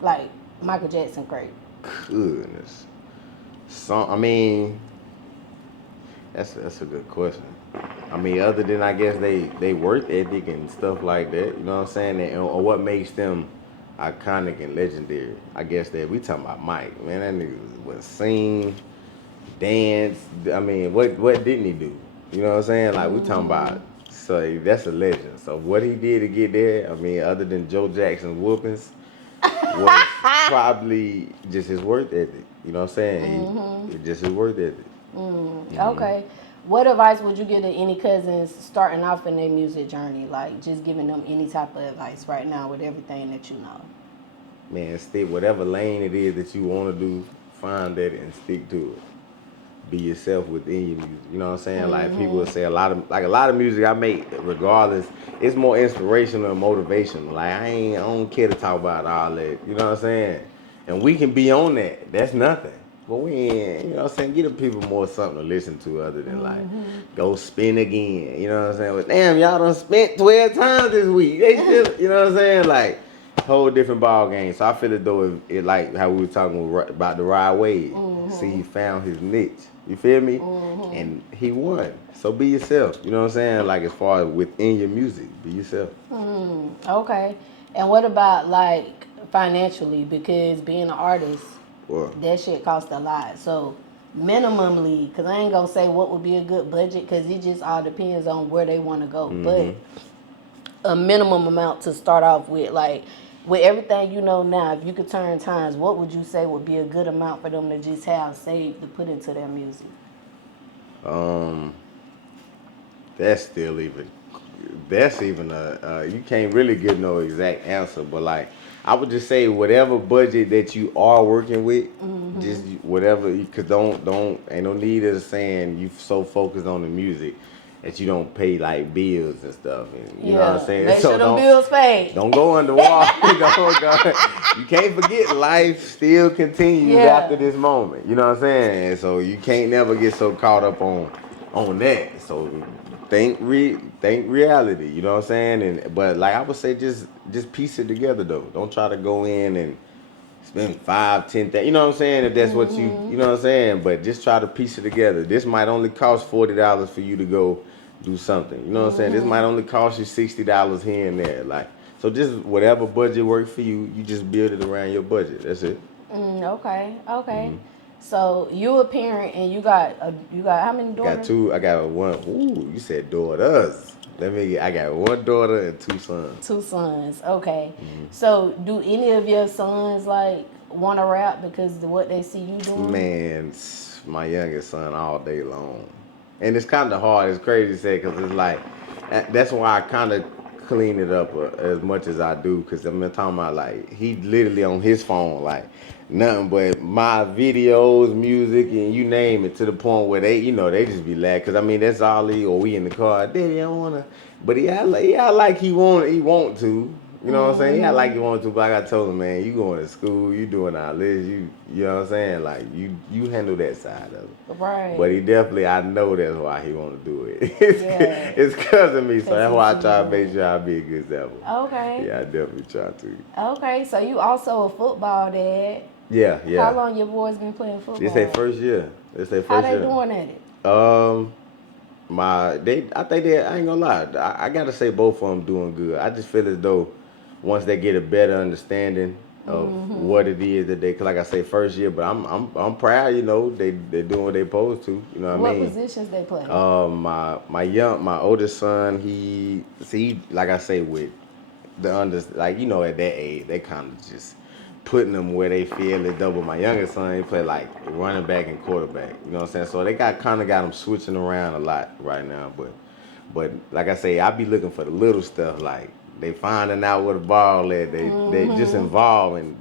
Like Michael Jackson, great. Goodness. I mean, that's a good question. I mean, other than I guess they work ethic and stuff like that, you know what I'm saying? And, or what makes them iconic and legendary? I guess that we talking about Mike, man. That nigga would sing, dance. I mean, what didn't he do? You know what I'm saying? Like we talking about. So that's a legend. So what he did to get there, I mean, other than Joe Jackson's whoopings, was probably just his work ethic. You know what I'm saying? Just his work ethic. Okay. What advice would you give to any cousins starting off in their music journey? Like just giving them any type of advice right now with everything that you know. Man, stick whatever lane it is that you want to do, find that and stick to it. Be yourself within your music. You know what I'm saying? Like people will say a lot of music I make, regardless, it's more inspirational and motivational. Like I don't care to talk about all that. You know what I'm saying? And we can be on that. That's nothing. But we ain't, you know what I'm saying? Give the people more something to listen to other than like go spin again. You know what I'm saying? But damn, y'all done spent 12 times this week. They still, you know what I'm saying? Like whole different ball game. So I feel as though it like how we were talking about the Ride Wave. See, he found his niche. You feel me? And he won. So be yourself. You know what I'm saying? Like as far as within your music, be yourself. Okay. And what about like financially? Because being an artist, that shit costs a lot. So minimally, because I ain't gonna say what would be a good budget, because it just all depends on where they want to go. But a minimum amount to start off with, like with everything you know now, if you could turn times, what would you say would be a good amount for them to just have saved to put into their music? That's even you can't really give no exact answer, but like I would just say whatever budget that you are working with, just whatever, because don't ain't no need of saying you so focused on the music that you don't pay like bills and stuff, and you know what I'm saying. Make so sure them bills paid. Don't go underwater. You can't forget life still continues after this moment. You know what I'm saying. And so you can't never get so caught up on that. So think reality. You know what I'm saying. And but like I would say, just piece it together though. Don't try to go in and spend 5, 10 things. You know what I'm saying? If that's what you know what I'm saying. But just try to piece it together. This might only cost $40 for you to go do something. You know what I'm saying? This might only cost you $60 here and there. Like, so just whatever budget works for you, you just build it around your budget. That's it. Okay. So you a parent and you got how many daughters? Got two. I got one. Ooh, you said daughters. I got one daughter and 2 sons. 2 sons. Okay. So do any of your sons like want to rap because of what they see you doing? Man, my youngest son all day long. And it's kind of hard. It's crazy to say because it's like, that's why I kind of clean it up as much as I do. Because I'm talking about like, he literally on his phone, like nothing but my videos, music, and you name it, to the point where they, you know, they just be laughing. Because I mean, that's all or we in the car, Daddy, I want to. But he like he want to. You know what I'm saying? Yeah, like you want to, but like I told him, man, you going to school, you doing all this, you know what I'm saying? Like you handle that side of it. Right. But he definitely, I know that's why he want to do it. It's because of me, so that's why I try to make sure I be a good example. Okay. Yeah, I definitely try to. Okay, so you also a football dad. Yeah. How long your boys been playing football? This their first year. How they doing at it? I think I ain't gonna lie. I gotta say both of them doing good. I just feel as though once they get a better understanding of what it is that they, cause like I say, first year, but I'm proud, you know, they doing what they supposed to, you know what I mean? What positions they play? My oldest son, he like I say, with the like, you know, at that age, they kind of just putting them where they feel it double. My youngest son, he play like running back and quarterback, you know what I'm saying? So they got them switching around a lot right now, but like I say, I be looking for the little stuff, like they finding out where the ball at, they just involved, and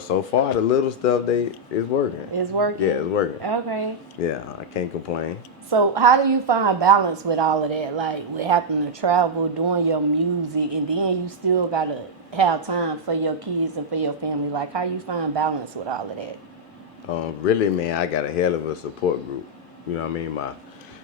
so far the little stuff is working. It's working? Yeah, it's working. Okay. Yeah, I can't complain. So how do you find balance with all of that? Like with having to travel, doing your music, and then you still gotta have time for your kids and for your family. Like how you find balance with all of that? Really, man, I got a hell of a support group. You know what I mean?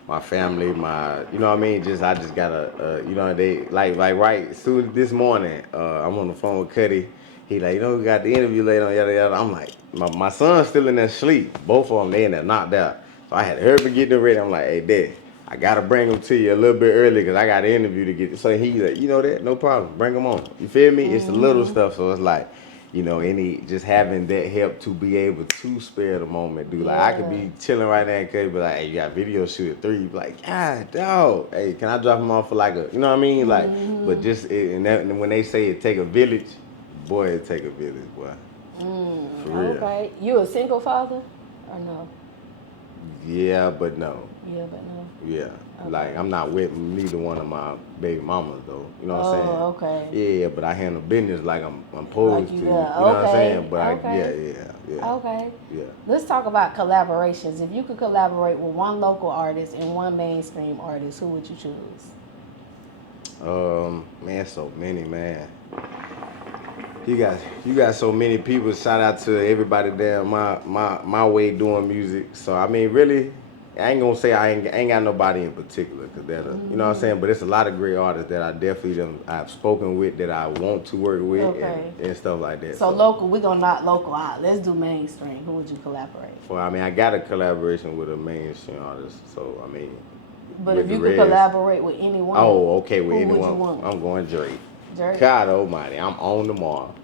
My family, you know what I mean? I just got you know, they like right soon this morning, I'm on the phone with Cuddy. He like, you know, we got the interview later on, yada yada. I'm like, my son's still in there sleep. Both of them, they in there knocked out. So I had to hurry up and get them ready. I'm like, hey, Dad, I gotta bring them to you a little bit early because I got an interview to get. So he like, you know that, no problem, bring them on. You feel me? It's the little stuff. So it's like, you know, just having that help to be able to spare the moment, dude. Like, I could be chilling right now and Cuddy be like, hey, you got video shoot at 3. You be like, God, dog, hey, can I drop him off for like you know what I mean? Like, but just, and when they say it take a village, boy, it take a village, boy. For real. Okay. You a single father or no? Yeah, but no. Yeah, but no. Yeah. Okay. Like, I'm not with neither one of my baby mamas, though. You know what I'm saying? Oh, okay. Yeah, but I handle business like I'm supposed to. You know what I'm saying? But yeah. Okay. Yeah. Let's talk about collaborations. If you could collaborate with one local artist and one mainstream artist, who would you choose? Man, so many, man. You got so many people. Shout out to everybody down my way doing music. So I mean, really, I ain't gonna say I ain't got nobody in particular, cause that you know what I'm saying. But it's a lot of great artists that I definitely I've spoken with, that I want to work with, and stuff like that. So local, we gonna knock local out. Let's do mainstream. Who would you collaborate? Well, I mean, I got a collaboration with a mainstream artist. So I mean, but if you could collaborate with anyone, okay, with anyone, would you want? I'm going Drake. Drake? God Almighty, I'm on tomorrow.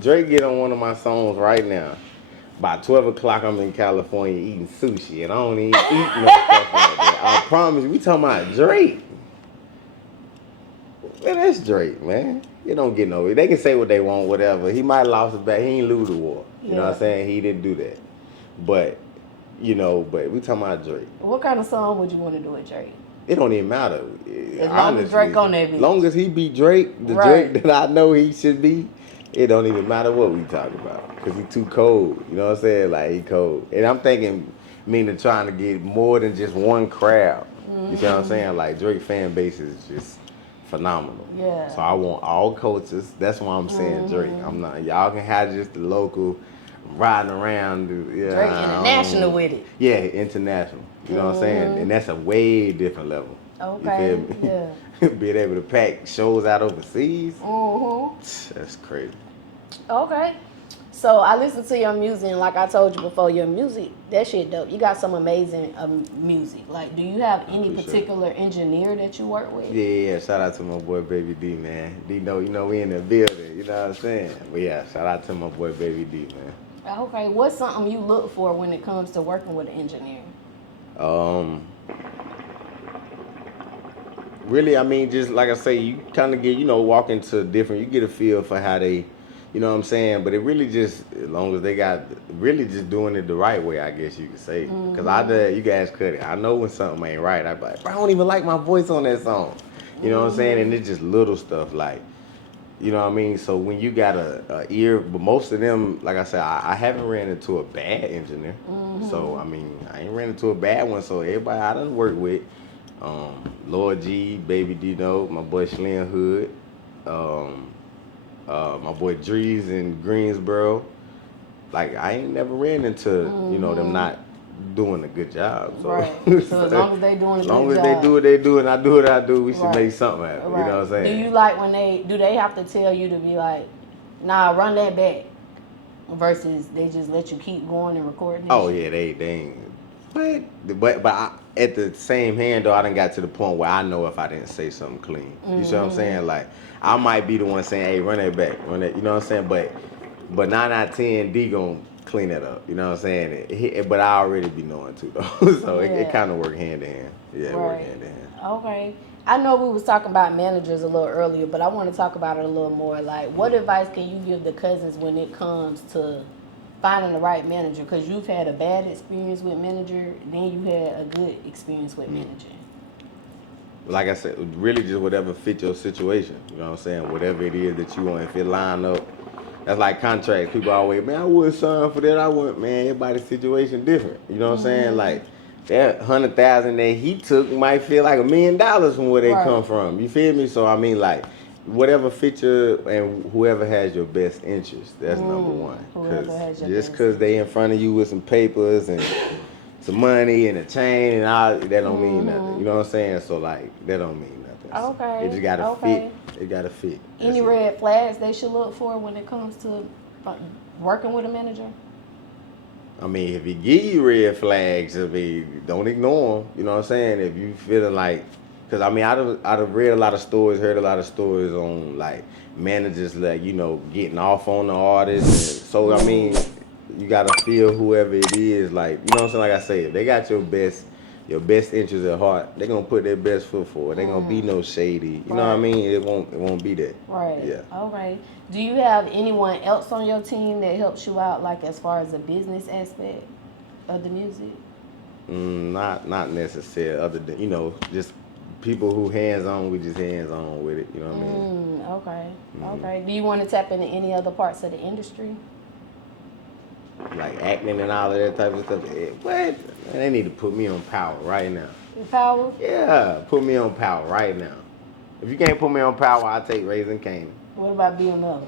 Drake get on one of my songs right now. By 12 o'clock, I'm in California eating sushi, and I don't even eat no stuff like that. I promise you, we talking about Drake. Man, that's Drake, man. You don't get no. They can say what they want, whatever. He might have lost his back. He ain't lose the war. You know what I'm saying? He didn't do that. But, you know, we talking about Drake. What kind of song would you want to do with Drake? It don't even matter. As long as Drake on that beat. As long as he be Drake, the Drake that I know he should be, it don't even matter what we talk about. Because he too cold. You know what I'm saying? Like, he cold. And I'm thinking, trying to get more than just one crowd. You see what I'm saying? Like, Drake fan base is just phenomenal. Yeah. So I want all cultures. That's why I'm saying Drake. I'm not, y'all can have just the local riding around. Drake international with it. Yeah, international. You know what I'm saying? And that's a way different level. Okay. You feel me? Yeah. Being able to pack shows out overseas. That's crazy. Okay. So I listened to your music, and like I told you before, your music, that shit dope. You got some amazing music. Like, do you have any particular engineer that you work with? Yeah. Shout out to my boy Baby D, man. D, you know we in the building. You know what I'm saying? But yeah, shout out to my boy Baby D, man. Okay. What's something you look for when it comes to working with an engineer? Really, I mean, just like I say, you kind of get, walk into different, you get a feel for how they, you know what I'm saying? But it really just, as long as they got, really just doing it the right way, I guess you could say. Because you can ask Cuddy, I know when something ain't right. I be like, bro, I don't even like my voice on that song. You know what I'm saying? And it's just little stuff like, you know what I mean? So when you got a ear, but most of them, like I said, I haven't ran into a bad engineer. So, I mean, I ain't ran into a bad one. So everybody I done worked with, Lord G, Baby Dino, my boy Slim Hood, my boy Drees in Greensboro. Like, I ain't never ran into, them not doing a good job. So, right. So as long as they doing a good job. As long as they do what they do and I do what I do, we should make something happen. You know what I'm saying? Do you like when do they have to tell you to be like, nah, run that back? Versus they just let you keep going and recording? Oh, yeah, they ain't. But at the same hand though, I done got to the point where I know if I didn't say something clean. You see what I'm saying? Like I might be the one saying, "Hey, run that back, run that." You know what I'm saying? But 9 out of 10, D gonna clean that up. You know what I'm saying? But I already be knowing too though, so it kind of work hand in hand. Yeah, it work hand in hand. Okay. I know we was talking about managers a little earlier, but I want to talk about it a little more. Like, what advice can you give the cousins when it comes to finding the right manager? Because you've had a bad experience with manager, then you had a good experience with managing. Like I said, really just whatever fit your situation. You know what I'm saying? Whatever it is that you want, if it line up. That's like contracts. People always, man, I wouldn't sign for that. I wouldn't, man. Everybody's situation different. You know what I'm saying? Like that 100,000 that he took might feel like $1 million from where they come from. You feel me? So I mean, like, whatever fit your and whoever has your best interest. That's number one. Just because they in front of you with some papers and some money and a chain and all, that don't mean nothing. You know what I'm saying? So like, that don't mean nothing. Okay. It just gotta fit. It gotta fit. Any red flags they should look for when it comes to working with a manager? I mean, if he give you red flags, I mean, don't ignore them. You know what I'm saying? If you feeling like, because I mean, I've read a lot of stories, heard a lot of stories on like managers like, you know, getting off on the artists. And so I mean, you gotta feel whoever it is, like, you know what I'm saying? Like I say, if they got your best interest at heart, they're gonna put their best foot forward. They gonna be no shady. You know what I mean? It won't be that. Right. Yeah. Okay. Do you have anyone else on your team that helps you out, like as far as the business aspect of the music? Not necessarily. Other than, you know, just people who hands on, we just hands on with it. You know what I mean? Okay. Okay. Do you want to tap into any other parts of the industry? Like acting and all of that type of stuff. What? They need to put me on Power right now. Power? Yeah, put me on Power right now. If you can't put me on Power, I'll take Raising Cane. What about BML?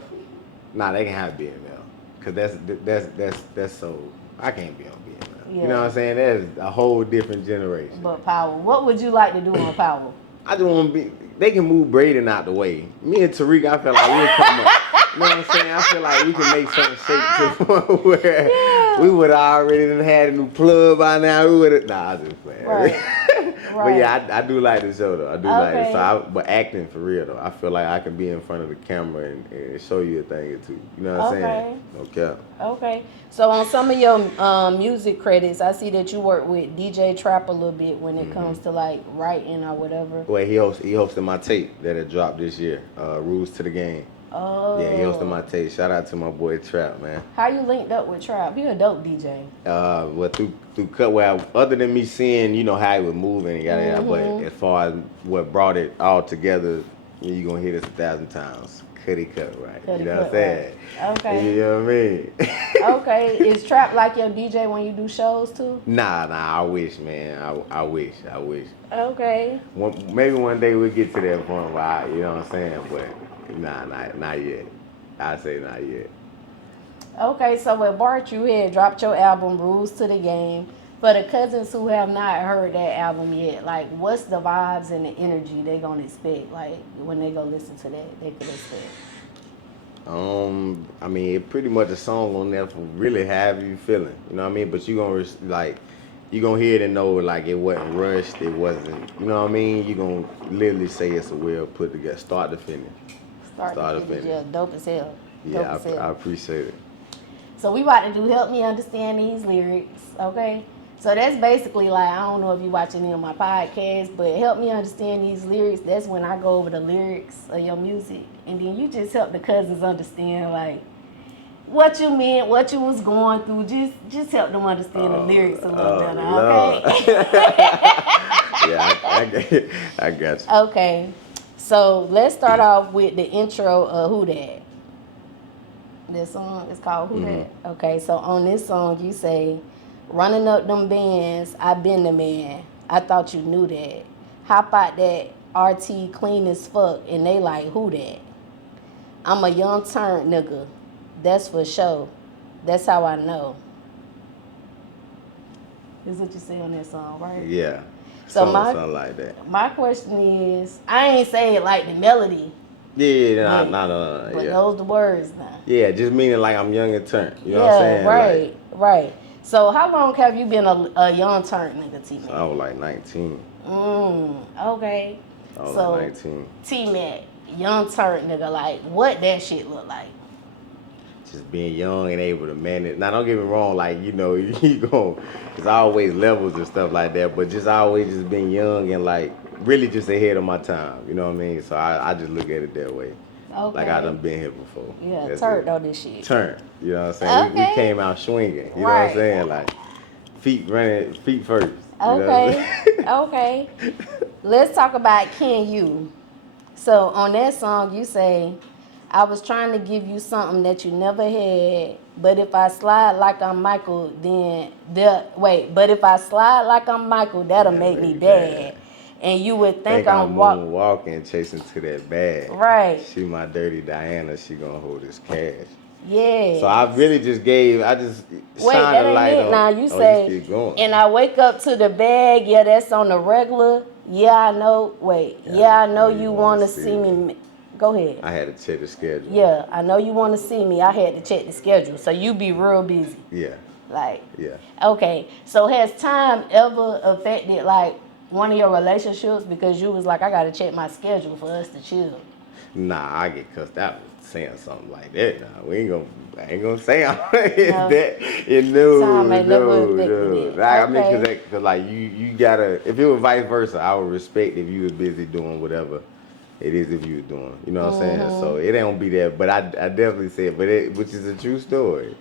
Nah, they can have BML. Cause that's so, I can't be on BML. Yeah. You know what I'm saying? That's a whole different generation. But Power, what would you like to do on Power? I just want to be. They can move Braden out the way. Me and Tariq, I feel like we'll come up. You know what I'm saying? I feel like we can make something shake to the point where we would have already done had a new plug by now. We would have. Nah, I just playing. Right. But yeah, I do like the show though. I do like it. So but acting for real though, I feel like I can be in front of the camera and show you a thing or two. You know what I'm saying? Okay. Okay. So on some of your music credits, I see that you work with DJ Trap a little bit when it comes to like writing or whatever. Well, he hosted my tape that had dropped this year. Rules to the Game. Oh. Yeah, he hosted my tape. Shout out to my boy Trap, man. How you linked up with Trap? He a dope DJ. Well, through cut. Well, other than me seeing, you know, how he was moving and yada yada, but as far as what brought it all together, you gonna hear this 1,000 times. Cuddy cut, right? You know what I'm saying? Right. Okay. You know what I mean? Okay. Is Trap like your DJ when you do shows too? Nah. I wish, man. I wish. Okay. Maybe one day we'll get to that point where you know what I'm saying, but. Nah, not yet. I say not yet. Okay, so with Bart, you had dropped your album Rules to the Game. For the cousins who have not heard that album yet, like what's the vibes and the energy they gonna expect? Like when they go listen to that, they could expect. I mean, it pretty much a song on there for really have you feeling. You know what I mean? But you gonna hear it and know like it wasn't rushed. It wasn't. You know what I mean? You gonna literally say it's a well put together, start to finish. Start to finish. Yeah, dope as hell. Yeah, I appreciate it. So we about to do Help Me Understand These Lyrics, okay? So that's basically like, I don't know if you watch any of my podcasts, but Help Me Understand These Lyrics, that's when I go over the lyrics of your music. And then you just help the cousins understand like what you meant, what you was going through. Just help them understand the lyrics a little better, okay? Yeah, I got you. Okay. So let's start off with the intro of Who Dat. This song is called Who Dat. Okay, so on this song you say, running up them bands, I been the man. I thought you knew that. Hop out that RT clean as fuck, and they like, who that? I'm a young turn nigga. That's for sure. That's how I know. This is what you say on that song, right? Yeah. So something like that. My question is, I ain't say it like the melody. Yeah, no. But those the words now. Yeah, just meaning like I'm young and turned. You know what I'm saying? Right. So how long have you been a young turn nigga, T-Mac? I was like 19. Okay. I was So, like 19. T-Mac, young turn nigga, like, what that shit look like? Just being young and able to manage. Now, don't get me wrong, like, you know, there's always levels and stuff like that, but just always just being young and, like, really just ahead of my time, you know what I mean? So I just look at it that way. Okay. Like I done been here before. Yeah, turned on this shit. Turn, you know what I'm saying? Okay. We came out swinging, you know Right. what I'm saying? Like, feet running, feet first. Okay, okay. Let's talk about Can You. So on that song, you say, I was trying to give you something that you never had, but if I slide like I'm Michael, but if I slide like I'm Michael, that'll make me bad. And you would think I'm walking, chasing to that bag. Right. She my dirty Diana, she gonna hold this cash. Yeah. So I really just Wait, that ain't it. Now you say, and I wake up to the bag. Yeah, that's on the regular. Yeah, I know. Wait. Yeah, I know you want to see me. Go ahead. I had to check the schedule. Yeah, I know you want to see me. I had to check the schedule. So you be real busy. Yeah. Like. Yeah. Okay. So has time ever affected like one of your relationships because you was like, I gotta check my schedule for us to chill? Nah, I get cussed out for saying something like that. Nah, I ain't gonna say that. Time ain't never affected it. I mean, cause like you gotta. If it was vice versa, I would respect if you was busy doing whatever it is if you was doing. You know what I'm saying? So it ain't gonna be that. But I definitely said, which is a true story.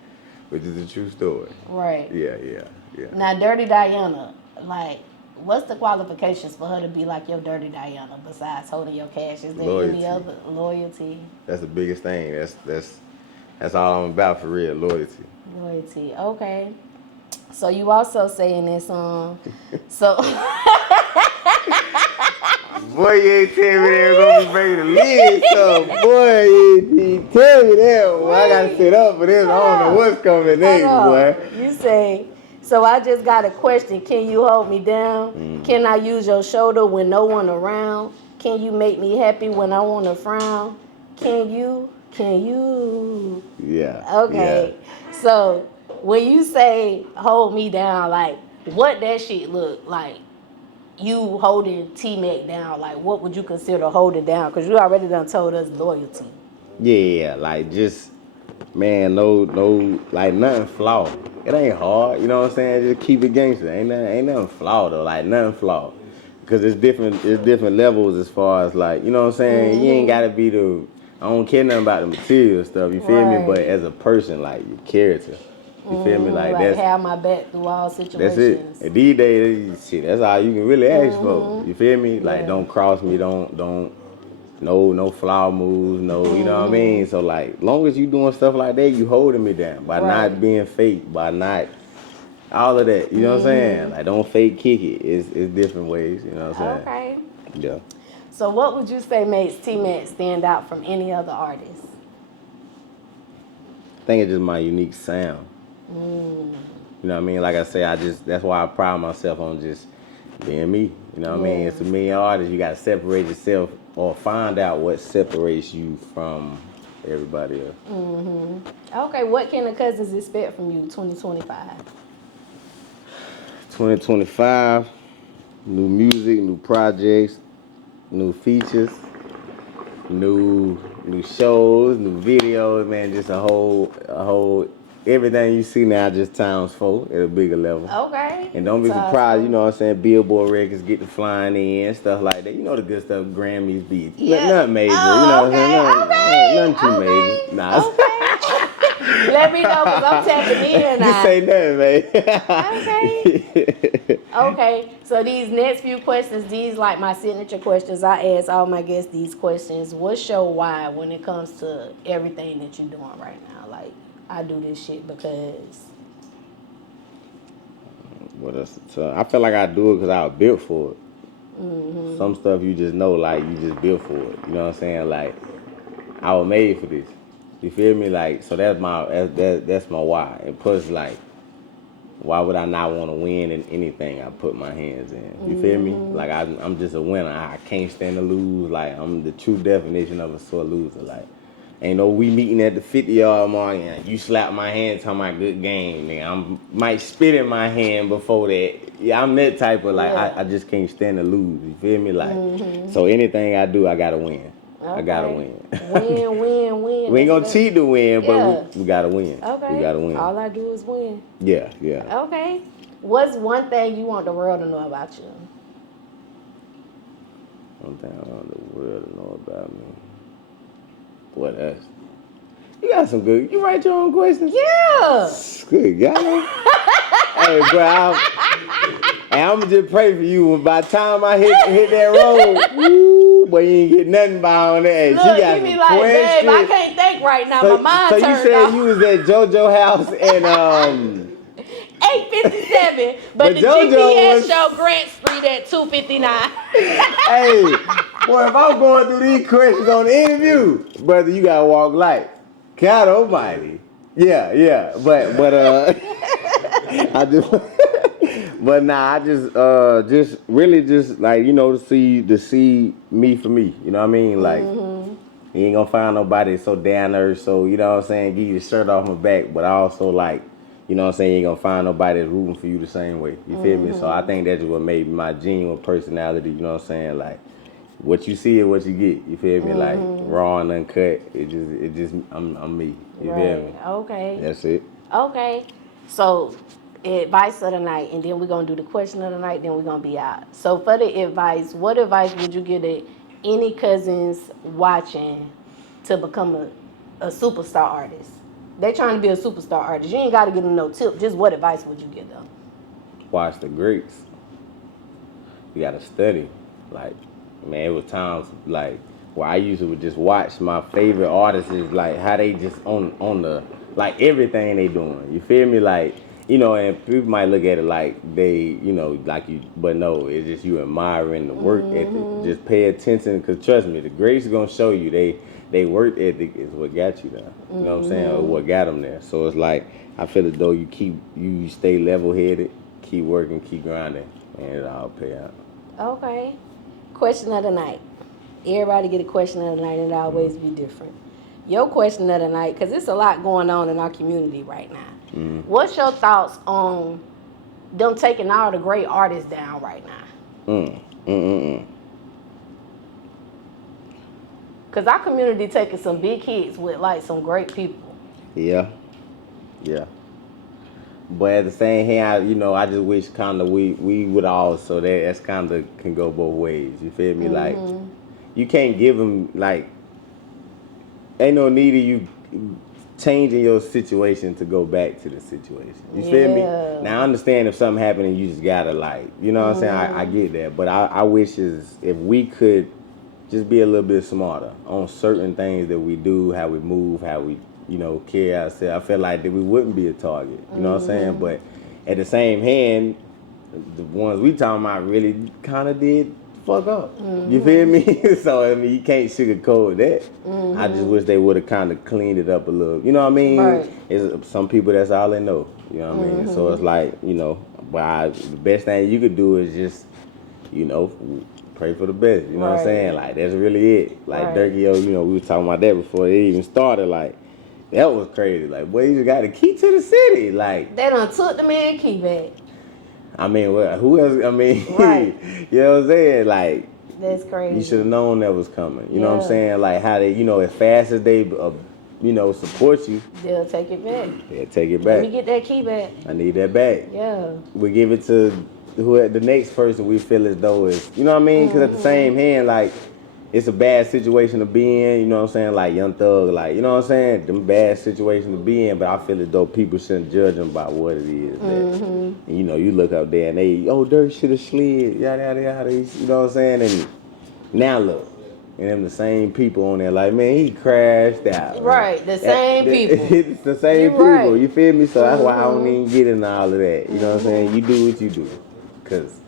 Right. Yeah. Now, Dirty Diana, like, what's the qualifications for her to be like your Dirty Diana besides holding your cash? Is there any other loyalty? That's the biggest thing. That's all I'm about for real. Loyalty. Okay. So you also say in this song, so. Boy, you ain't tell me they were gonna be ready to leave. So, boy, you tell me that. Boy, I gotta sit up for this. I don't know what's coming next, boy. You say, so I just got a question. Can you hold me down? Can I use your shoulder when no one around? Can you make me happy when I want to frown? Can you? Yeah. Okay. Yeah. So when you say hold me down, like what that shit look like? You holding T-Mac down, like what would you consider holding down? Because you already done told us loyalty. Yeah, like just, man, no, like nothing flawed. It ain't hard, you know what I'm saying? Just keep it gangster. Ain't nothing flawed though, like nothing flawed. Because it's different levels as far as like, you know what I'm saying? You ain't gotta be I don't care nothing about the material stuff, you feel me? But as a person, like your character. You feel me? Like that's have my back through all situations. That's it. And these days, shit, that's all you can really ask for. You feel me? Like don't cross me, no flower moves, no, you know what I mean? So like, long as you doing stuff like that, you holding me down by not being fake, by not all of that. You know what I'm saying? Like don't fake kick it. It's different ways. You know what I'm saying? Okay. Yeah. So what would you say makes T-Mac stand out from any other artist? I think it's just my unique sound. You know what I mean? Like I say, that's why I pride myself on just being me. You know what I mean? It's a million artists. You got to separate yourself or find out what separates you from everybody else. Okay, what can the Cuzns expect from you 2025? 2025, new music, new projects, new features, new shows, new videos, man, just a whole everything you see now just times 4 at a bigger level. Okay. And don't be surprised, you know what I'm saying, Billboard records get to flying in, stuff like that. You know the good stuff, Grammys be. Nothing major, you know what I'm saying? Nothing too major. Nah. Let me know because I'm tapping in now. Just say nothing, man. Okay, so these next few questions, these like my signature questions. I ask all my guests these questions. What's your why when it comes to everything that you're doing right now? Like, I do this shit because... What else? I feel like I do it because I was built for it. Some stuff you just know, like, you just built for it. You know what I'm saying? Like, I was made for this. You feel me? Like, so that's my why. And plus, like, why would I not want to win in anything I put my hands in? You feel me? Like, I'm just a winner. I can't stand to lose. Like, I'm the true definition of a sore loser. Like, Ain't no we meeting at the 50-yard mark and you slap my hand talking about good game, nigga. I might spit in my hand before that. Yeah, I'm that type of like I just can't stand to lose. You feel me? Like so anything I do, I gotta win. Okay. I gotta win. Win. We ain't gonna cheat to win, but we gotta win. Okay. We gotta win. All I do is win. Yeah. Okay. What's one thing you want the world to know about you? One thing I want the world to know about me. What else? You got some good. You write your own questions? Yeah. Good, y'all. Hey, bro, I'm just pray for you. By the time I hit that road, woo, boy, you ain't get nothing by on that. Look, she got you be some like, questions. babe, I can't think right now. My mind so turned you said off. you was at JoJo house and 8:57, but the JoJo GPS was... show Grant Street at 2:59. Hey, boy, if I'm going through these questions on the interview, brother, you gotta walk light. God Almighty. Yeah, but I just, but nah, I just really just like to see me for me. You know what I mean? Like you ain't gonna find nobody so down there. So you know what I'm saying? Give you the shirt off my back, but I also like. You know what I'm saying? You ain't gonna find nobody that's rooting for you the same way. You feel me? So I think that's what made my genuine personality. You know what I'm saying? Like, what you see is what you get. You feel me? Like raw and uncut. It just I'm me. You feel me? Okay. That's it. Okay. So, advice of the night, and then we're gonna do the question of the night. Then we're gonna be out. So for the advice, what advice would you give to any cousins watching to become a superstar artist? They trying to be a superstar artist. You ain't got to give them no tip. Just what advice would you give them? Watch the greats. You got to study. Like, man, it was times like where I usually would just watch my favorite artists is like how they just on the like everything they doing. You feel me? Like, and people might look at it like they, like you, but no, it's just you admiring the work ethic. Just pay attention, because trust me, the greats gonna show you they work ethic is what got you there. You know what I'm saying? Or what got them there. So it's like, I feel as though you stay level-headed, keep working, keep grinding, and it'll all pay out. Okay. Question of the night. Everybody get a question of the night, and it always be different. Your question of the night, because it's a lot going on in our community right now. What's your thoughts on them taking all the great artists down right now? Because our community taking some big hits with like some great people. Yeah. But at the same hand, I just wish kind of we would also that's kind of can go both ways. You feel me? Like, you can't give them like, ain't no need of you changing your situation to go back to the situation. You feel me? Now I understand if something happened and you just gotta like, you know what I'm saying? I get that, but I wish if we could just be a little bit smarter on certain things that we do, how we move, how we, carry ourselves. I feel like that we wouldn't be a target. You know what I'm saying? But at the same hand, the ones we talking about really kind of did fuck up. You feel me? So, I mean, you can't sugarcoat that. I just wish they would have kind of cleaned it up a little. You know what I mean? Right. It's, some people, that's all they know. You know what I mean? So it's like, the best thing you could do is just, pray for the best. You know what I'm saying? Like, that's really it. Like, Durkee, we were talking about that before it even started. Like, that was crazy. Like, boy, you just got the key to the city. Like, they done took the man key back. I mean, who else? I mean, you know what I'm saying? Like, that's crazy. You should have known that was coming. You know what I'm saying? Like, how they, as fast as they, support you, they'll take it back. They'll take it back. Let me get that key back. I need that back. Yeah. We give it to the next person we feel as though is, you know what I mean? Because at the same hand, like, it's a bad situation to be in, you know what I'm saying? Like Young Thug, like, you know what I'm saying? Them bad situation to be in, but I feel as though people shouldn't judge them by what it is. And, you look up there and they, Dirk should have slid, yada, yada, yada, you know what I'm saying? And now look, and them the same people on there, like, man, he crashed out. Right, the same people. It's the same people, right. You feel me? So that's why I don't even get into all of that, you know what I'm saying? You do what you do, because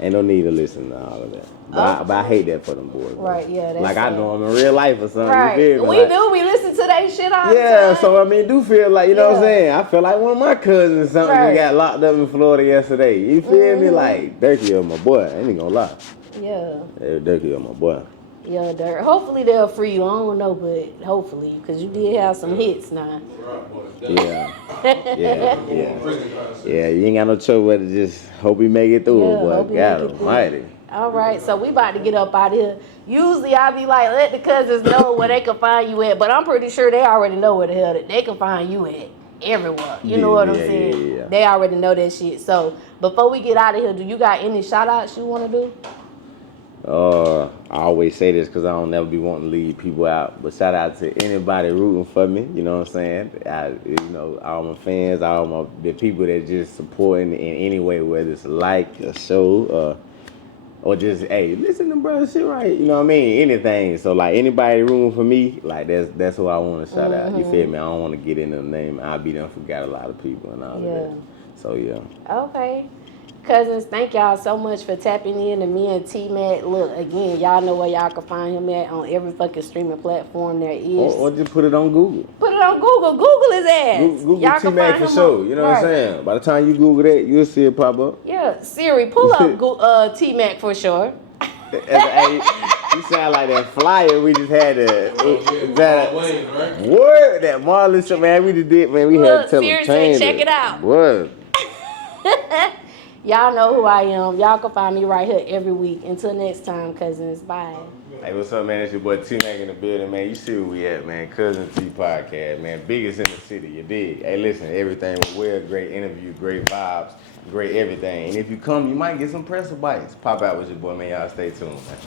ain't no need to listen to all of that. But I hate that for them boys. Right, yeah. That's like I know them in real life or something. Right. You feel me? We do. We listen to that shit all the time. Yeah, so I mean, do feel like, you know what I'm saying? I feel like one of my cousins something that got locked up in Florida yesterday. You feel me? Like, Durkee my boy. I ain't gonna lie. Yeah. Durkee my boy. Yeah, Dirt. Hopefully they'll free you. I don't know, but hopefully, because you did have some hits now. Yeah. Yeah, you ain't got no choice but to just hope he make it through, boy. God almighty. All right, so we about to get up out of here. Usually I be like, let the cousins know where they can find you at, but I'm pretty sure they already know where the hell that they can find you at. Everywhere. You know what I'm saying? Yeah. They already know that shit. So before we get out of here, do you got any shout outs you want to do? I always say this because I don't never be wanting to leave people out. But shout out to anybody rooting for me. You know what I'm saying? All my fans, the people that just supporting in any way, whether it's a show, or just hey, listen to brother shit right. You know what I mean? Anything. So like anybody rooting for me, like that's who I want to shout out. You feel me? I don't want to get into the name. I'll be done forgot a lot of people and all of that. So yeah. Okay. Cousins, thank y'all so much for tapping in to me and T-Mac. Look, again, y'all know where y'all can find him at on every fucking streaming platform there is. Or just put it on Google. Put it on Google. Google his ass. Google y'all T-Mac for sure. You know what I'm saying? By the time you Google that, you'll see it pop up. Yeah, Siri, pull up T-Mac for sure. Hey, you sound like that flyer we just had. That Marlon shit, man. We just did, man. We had to tell them change check it out. What? Y'all know who I am. Y'all can find me right here every week. Until next time, cousins. Bye. Hey, what's up, man? It's your boy T-Mac in the building, man. You see where we at, man. Cuzn T Podcast, man. Biggest in the city, you dig? Hey, listen, everything was well. Great interview, great vibes, great everything. And if you come, you might get some pretzel bites. Pop out with your boy, man. Y'all stay tuned, man.